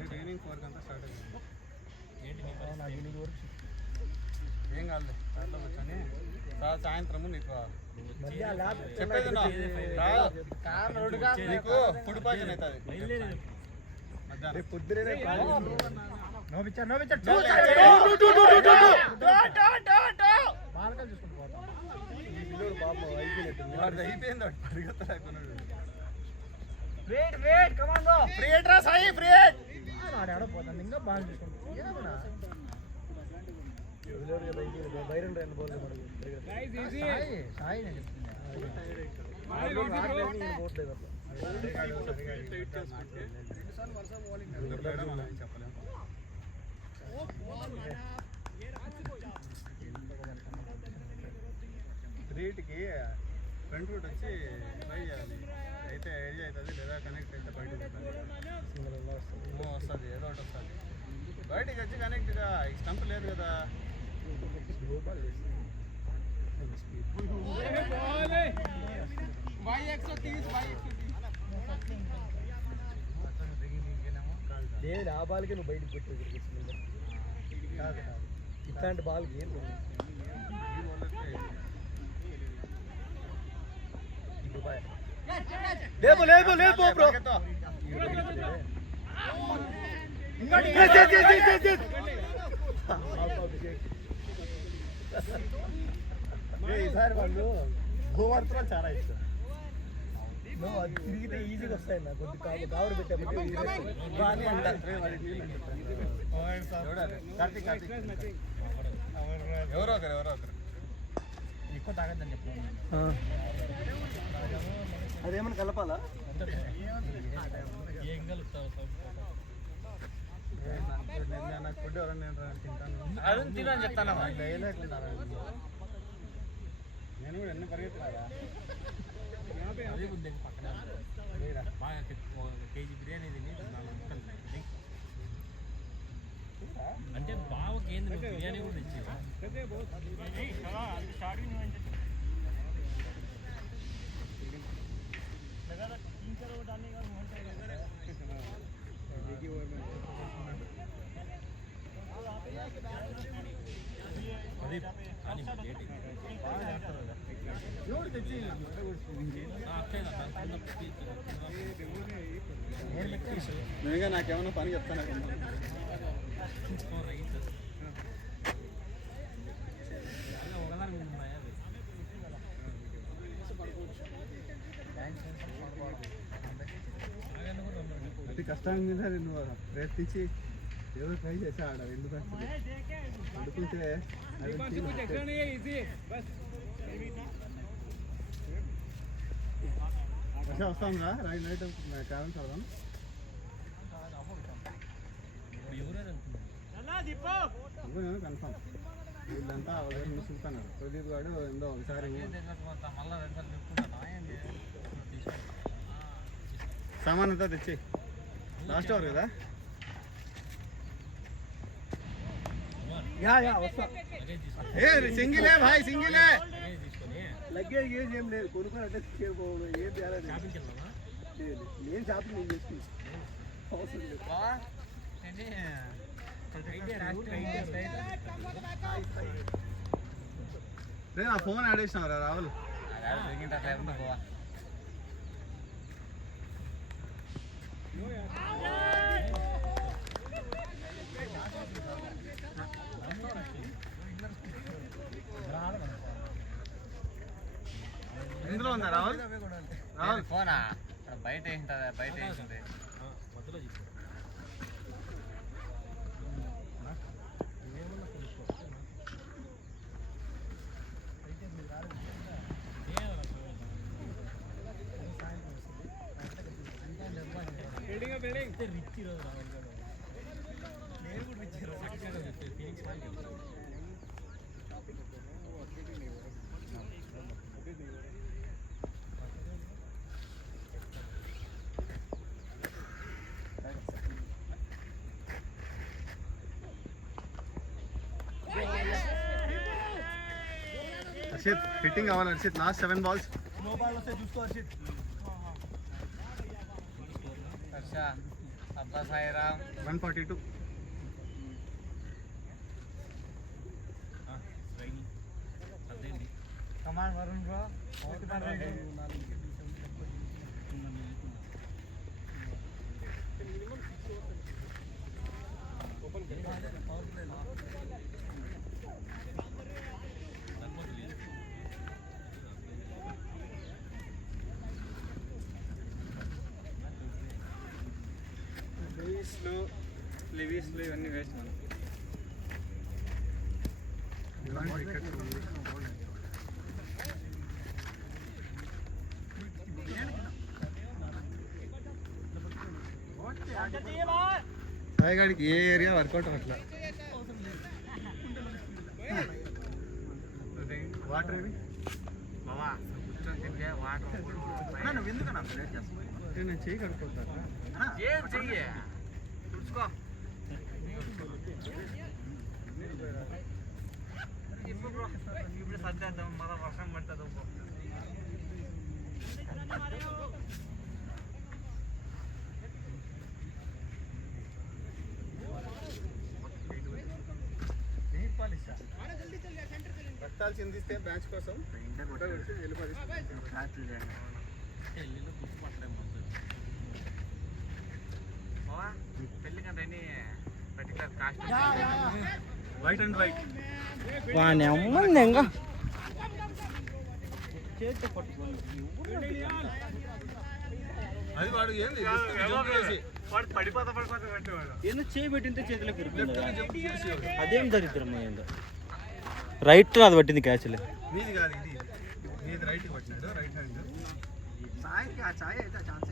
ట్రైనింగ్ 4 కంతా స్టార్ట్ అయింది ఏం కాదు దాంట్లో కూర్చొని సాయంత్రము నీకు చెప్పేది నీకు ఫుడ్ పాయిజన్ అవుతుంది పొద్దునే బాలకలు చూసుకుంటూ పోతాం ఈ పిల్లడు బాబు అయిపోయినట్టుంది వాడు అయిపోయింది వాడు పరిగెత్తలేకున్నాడు ఆడపోతాను ఇంకా బాగా చూసుకుంటాం ఏమన్నా బైరన్ రెండు బోల్ సాయి నేను రీట్కి ఫ్రంట్ రూట్ వచ్చి ట్రై చేయాలి అయితే ఏరియా అవుతుంది లేదా కనెక్ట్ అయితే బయటకు వస్తుంది ఏదో ఒకటి వస్తుంది బయటికి వచ్చి కనెక్ట్గా స్టంప్ లేదు కదా లేదు ఆ బాల్కి నువ్వు బయటకు పెట్టు ఇట్లాంటి బాల్కి ఏం లేపు లేపు లేపు బ్రో ఈసారి వాళ్ళు ఓవర్తో చాలా ఇష్టం నువ్వు అది తిరిగితే ఈజీగా వస్తాయి నాకు కొద్ది కావుడు పెట్టామంటే ఎవరో ఒకరు ఎక్కువ తాగద్దని చెప్పు అదేమన్నా కలపాలా ఏం కలుపుతావు నాకు ఫుడ్ ఎవరన్నా తింటాను తినని చెప్తాను నేను కూడా ఎన్ని పరిగెత్తున్నారా బాగా కేజీ బిర్యానీ తిని 4 ముక్కలు అంటే బావకి ఏంది నువ్వు బిర్యానీ కూడా తెచ్చేవా నేనుగా నాకేమన్నా పని చెప్తాను అతి కష్టం మీద నువ్వు ప్రయత్నించి ఏదో ట్రై చేసా ఆడ రెండు పడుకుంటే వస్తాంగా రైట్ నైట్ ట్రావెల్ చదదాం కన్ఫామ్ వీళ్ళంతా చూస్తున్నారు ప్రదీప్ గారు ఎందో ఒకసారి సామాన్ అంతా తెచ్చి లాస్ట్ అవర్ కదా ఏ సింగిలే భాయ్ సింగిలే లగ్గేజ్ ఏం లేదు కొనుక్కొని అంటే తీసుకెళ్ళిపోవడం ఏం చేయాలి నేను షాపింగ్ నేను చేసుకుని అవసరం లేదు నేను ఆ ఫోన్ యాడ్ చేసినావు రావులు ఇందులో ఉందా రావుల్ రావుల్ ఫోనా బయట వేసింది బయట వేసింది హర్షిత్ ఫిట్టింగ్ అవ్వాలి Harshit last 7 balls no ball వస్తే చూసుకో హర్షిత్ హర్ష అబ్బా సాయిరామ్ 142 కమాన్ వరుణ్ బ్రో లివీస్లో ఇవన్నీ వేస్ట్ మనం సాయిగాడికి ఏ ఏరియా వర్కౌట్ అట్లా వాటర్ ఏవి నువ్వు ఎందుకన్నా లేట్ చేస్తావు నేను చెయ్యి కడుక్కుంటారా ఏం చెయ్యి చూసుకో ఇప్పుడు సర్దేద్దాం మళ్ళీ వర్షం పడుతుంది రక్తాలు చిందిస్తే బ్యాచ్ కోసం పెళ్ళికంటే particular caste white and white వాని అమ్మంది ఇంకా అది వాడు ఏంది ఏందో చేయబెట్టింటే చేతిలోకి జంప్ చేసి అదేం దరిద్రం ఏందో రైట్ అది పట్టింది క్యాచ్లే నీది కాదు ఇది నీది రైట్కి పట్టినాడు రైట్ హ్యాండ్ చాయ్కి ఆ చాయ్ అయితే ఛాన్స్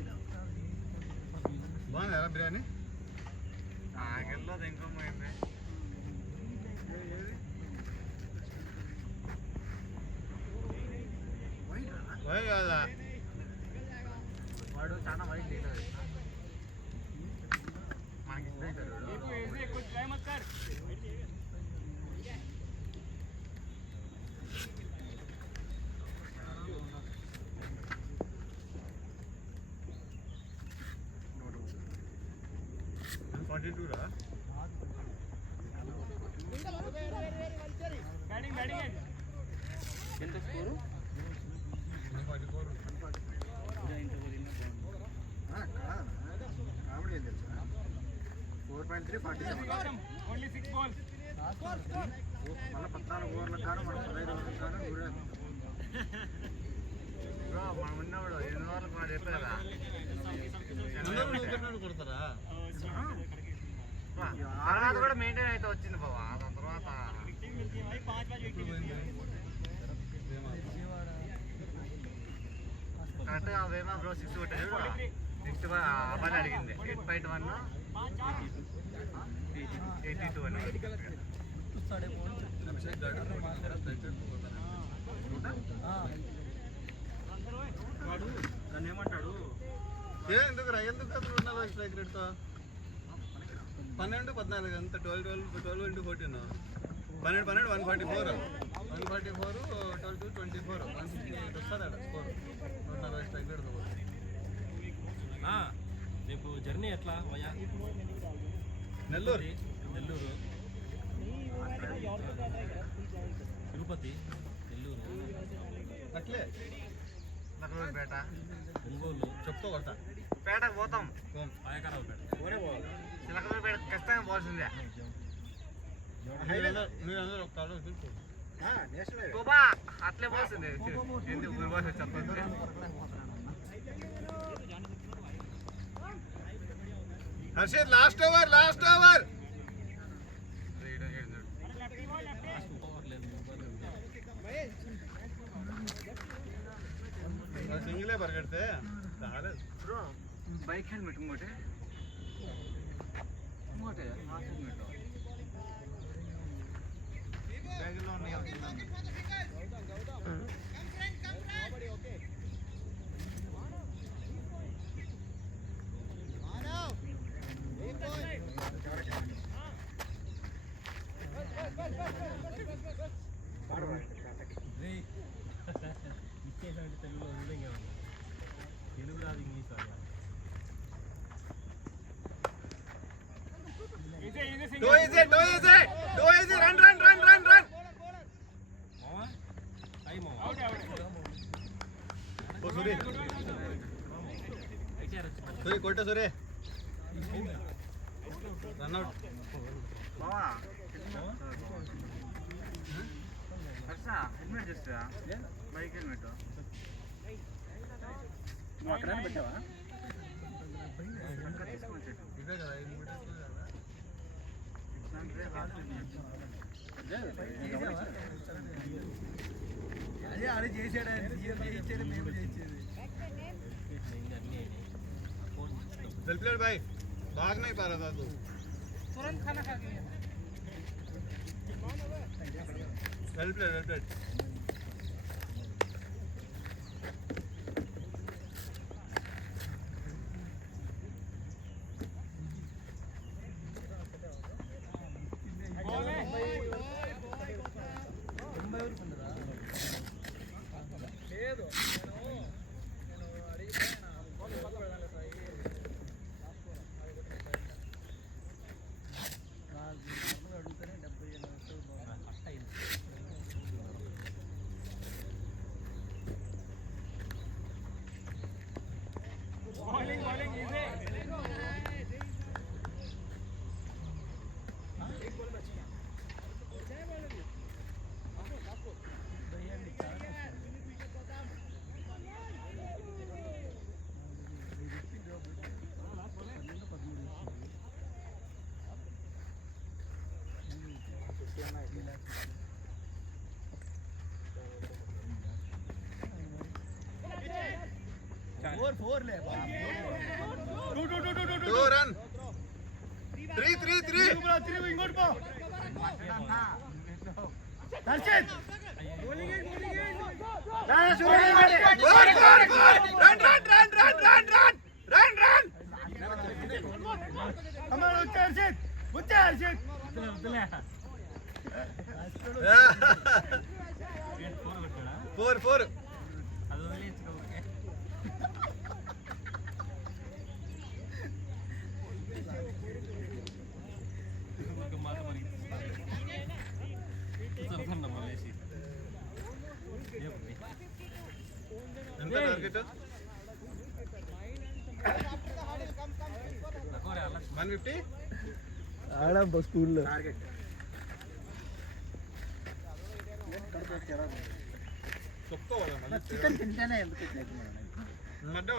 బాగుందా బిర్యానీ నాకెళ్ళదు ఇంకా పోయింది కాదా వాడు చాలా వైట్ లేదు మనకి ఎంత స్కోరు కామెడీ ఏం తెలుసు 4.3 47 మళ్ళీ 14 ఓవర్ల కాను మన 15 ఓవర్ల కాను మనం ఉన్నవాడు 8 ఓవర్లకు మనం చెప్పారా కొడతారా తర్వాత కూడా మెయింటైన్ అయితే వచ్చింది బాబా దాని తర్వాత కరెక్ట్గా వేమా బ్రో 6 కొట్టాడు నెక్స్ట్ అబ్బాయి అడిగింది 8.1 82 అని వాడు దాన్ని ఏమంటాడు ఎందుకు అతను ఉన్నారు స్ట్రైక్ రేట్తో 12, 14 అంత 12 into 14 12 144 12 to 24 168 వస్తుంది అక్కడ స్కోర్ 140 స్ట్రైక్ రేట్తో రేపు జర్నీ ఎట్లా వయా నెల్లూరు తిరుపతి నెల్లూరు అట్లే పేట ఒంగోలు చెప్తా కొడతా పేటకు పోతాం పాయకరావుపేట చిలకలపేట ఖచ్చితంగా పోవాల్సిందే మీరందరూ ఒక కాలం చూసుకో బాబా అట్లే పోవాల్సిందే ఎందుకు ఊరి భాష చెప్పండి హర్షిత్ లాస్ట్ ఓవర్ సింగిలే పరిగెడితే రాలేదు బ్రో బైక్ హెల్మెట్ ఇంకోటి హెల్మెట్ బ్యాగ్లో ఉన్నాయి తెలుగులో వదిలేంగా తెలుగు రాదు ఇంగ్లీష్ రాదు Do easy, run. మావా అయ్యి మావా ఓ సూరి కొట్ట సూరి రన్ అవుట్ బావా హర్ష హెల్మెట్ చేస్తా బైక్ హెల్మెట్ నువ్వు అక్కడ పెట్టావా ఇదే కదా అదే ఆడే చేసాడు చేయించేది మేము చేయించేది वेल प्लेड भाई भाग नहीं पा रहा था तू तुरंत खाना खा गया वेल प्लेड फोर ले टू रन 3 इंगोट पो दर्शित फोर అది వదిలేచ్చు ఓకే మాట మరి సరసన్న మలేసి ఎంత టార్గెట్ నకోరే అలా 150 ఆడ స్కూల్లో చెప్పుకోవాలా చికెన్ తింటేనే ఎందుకు మధ్య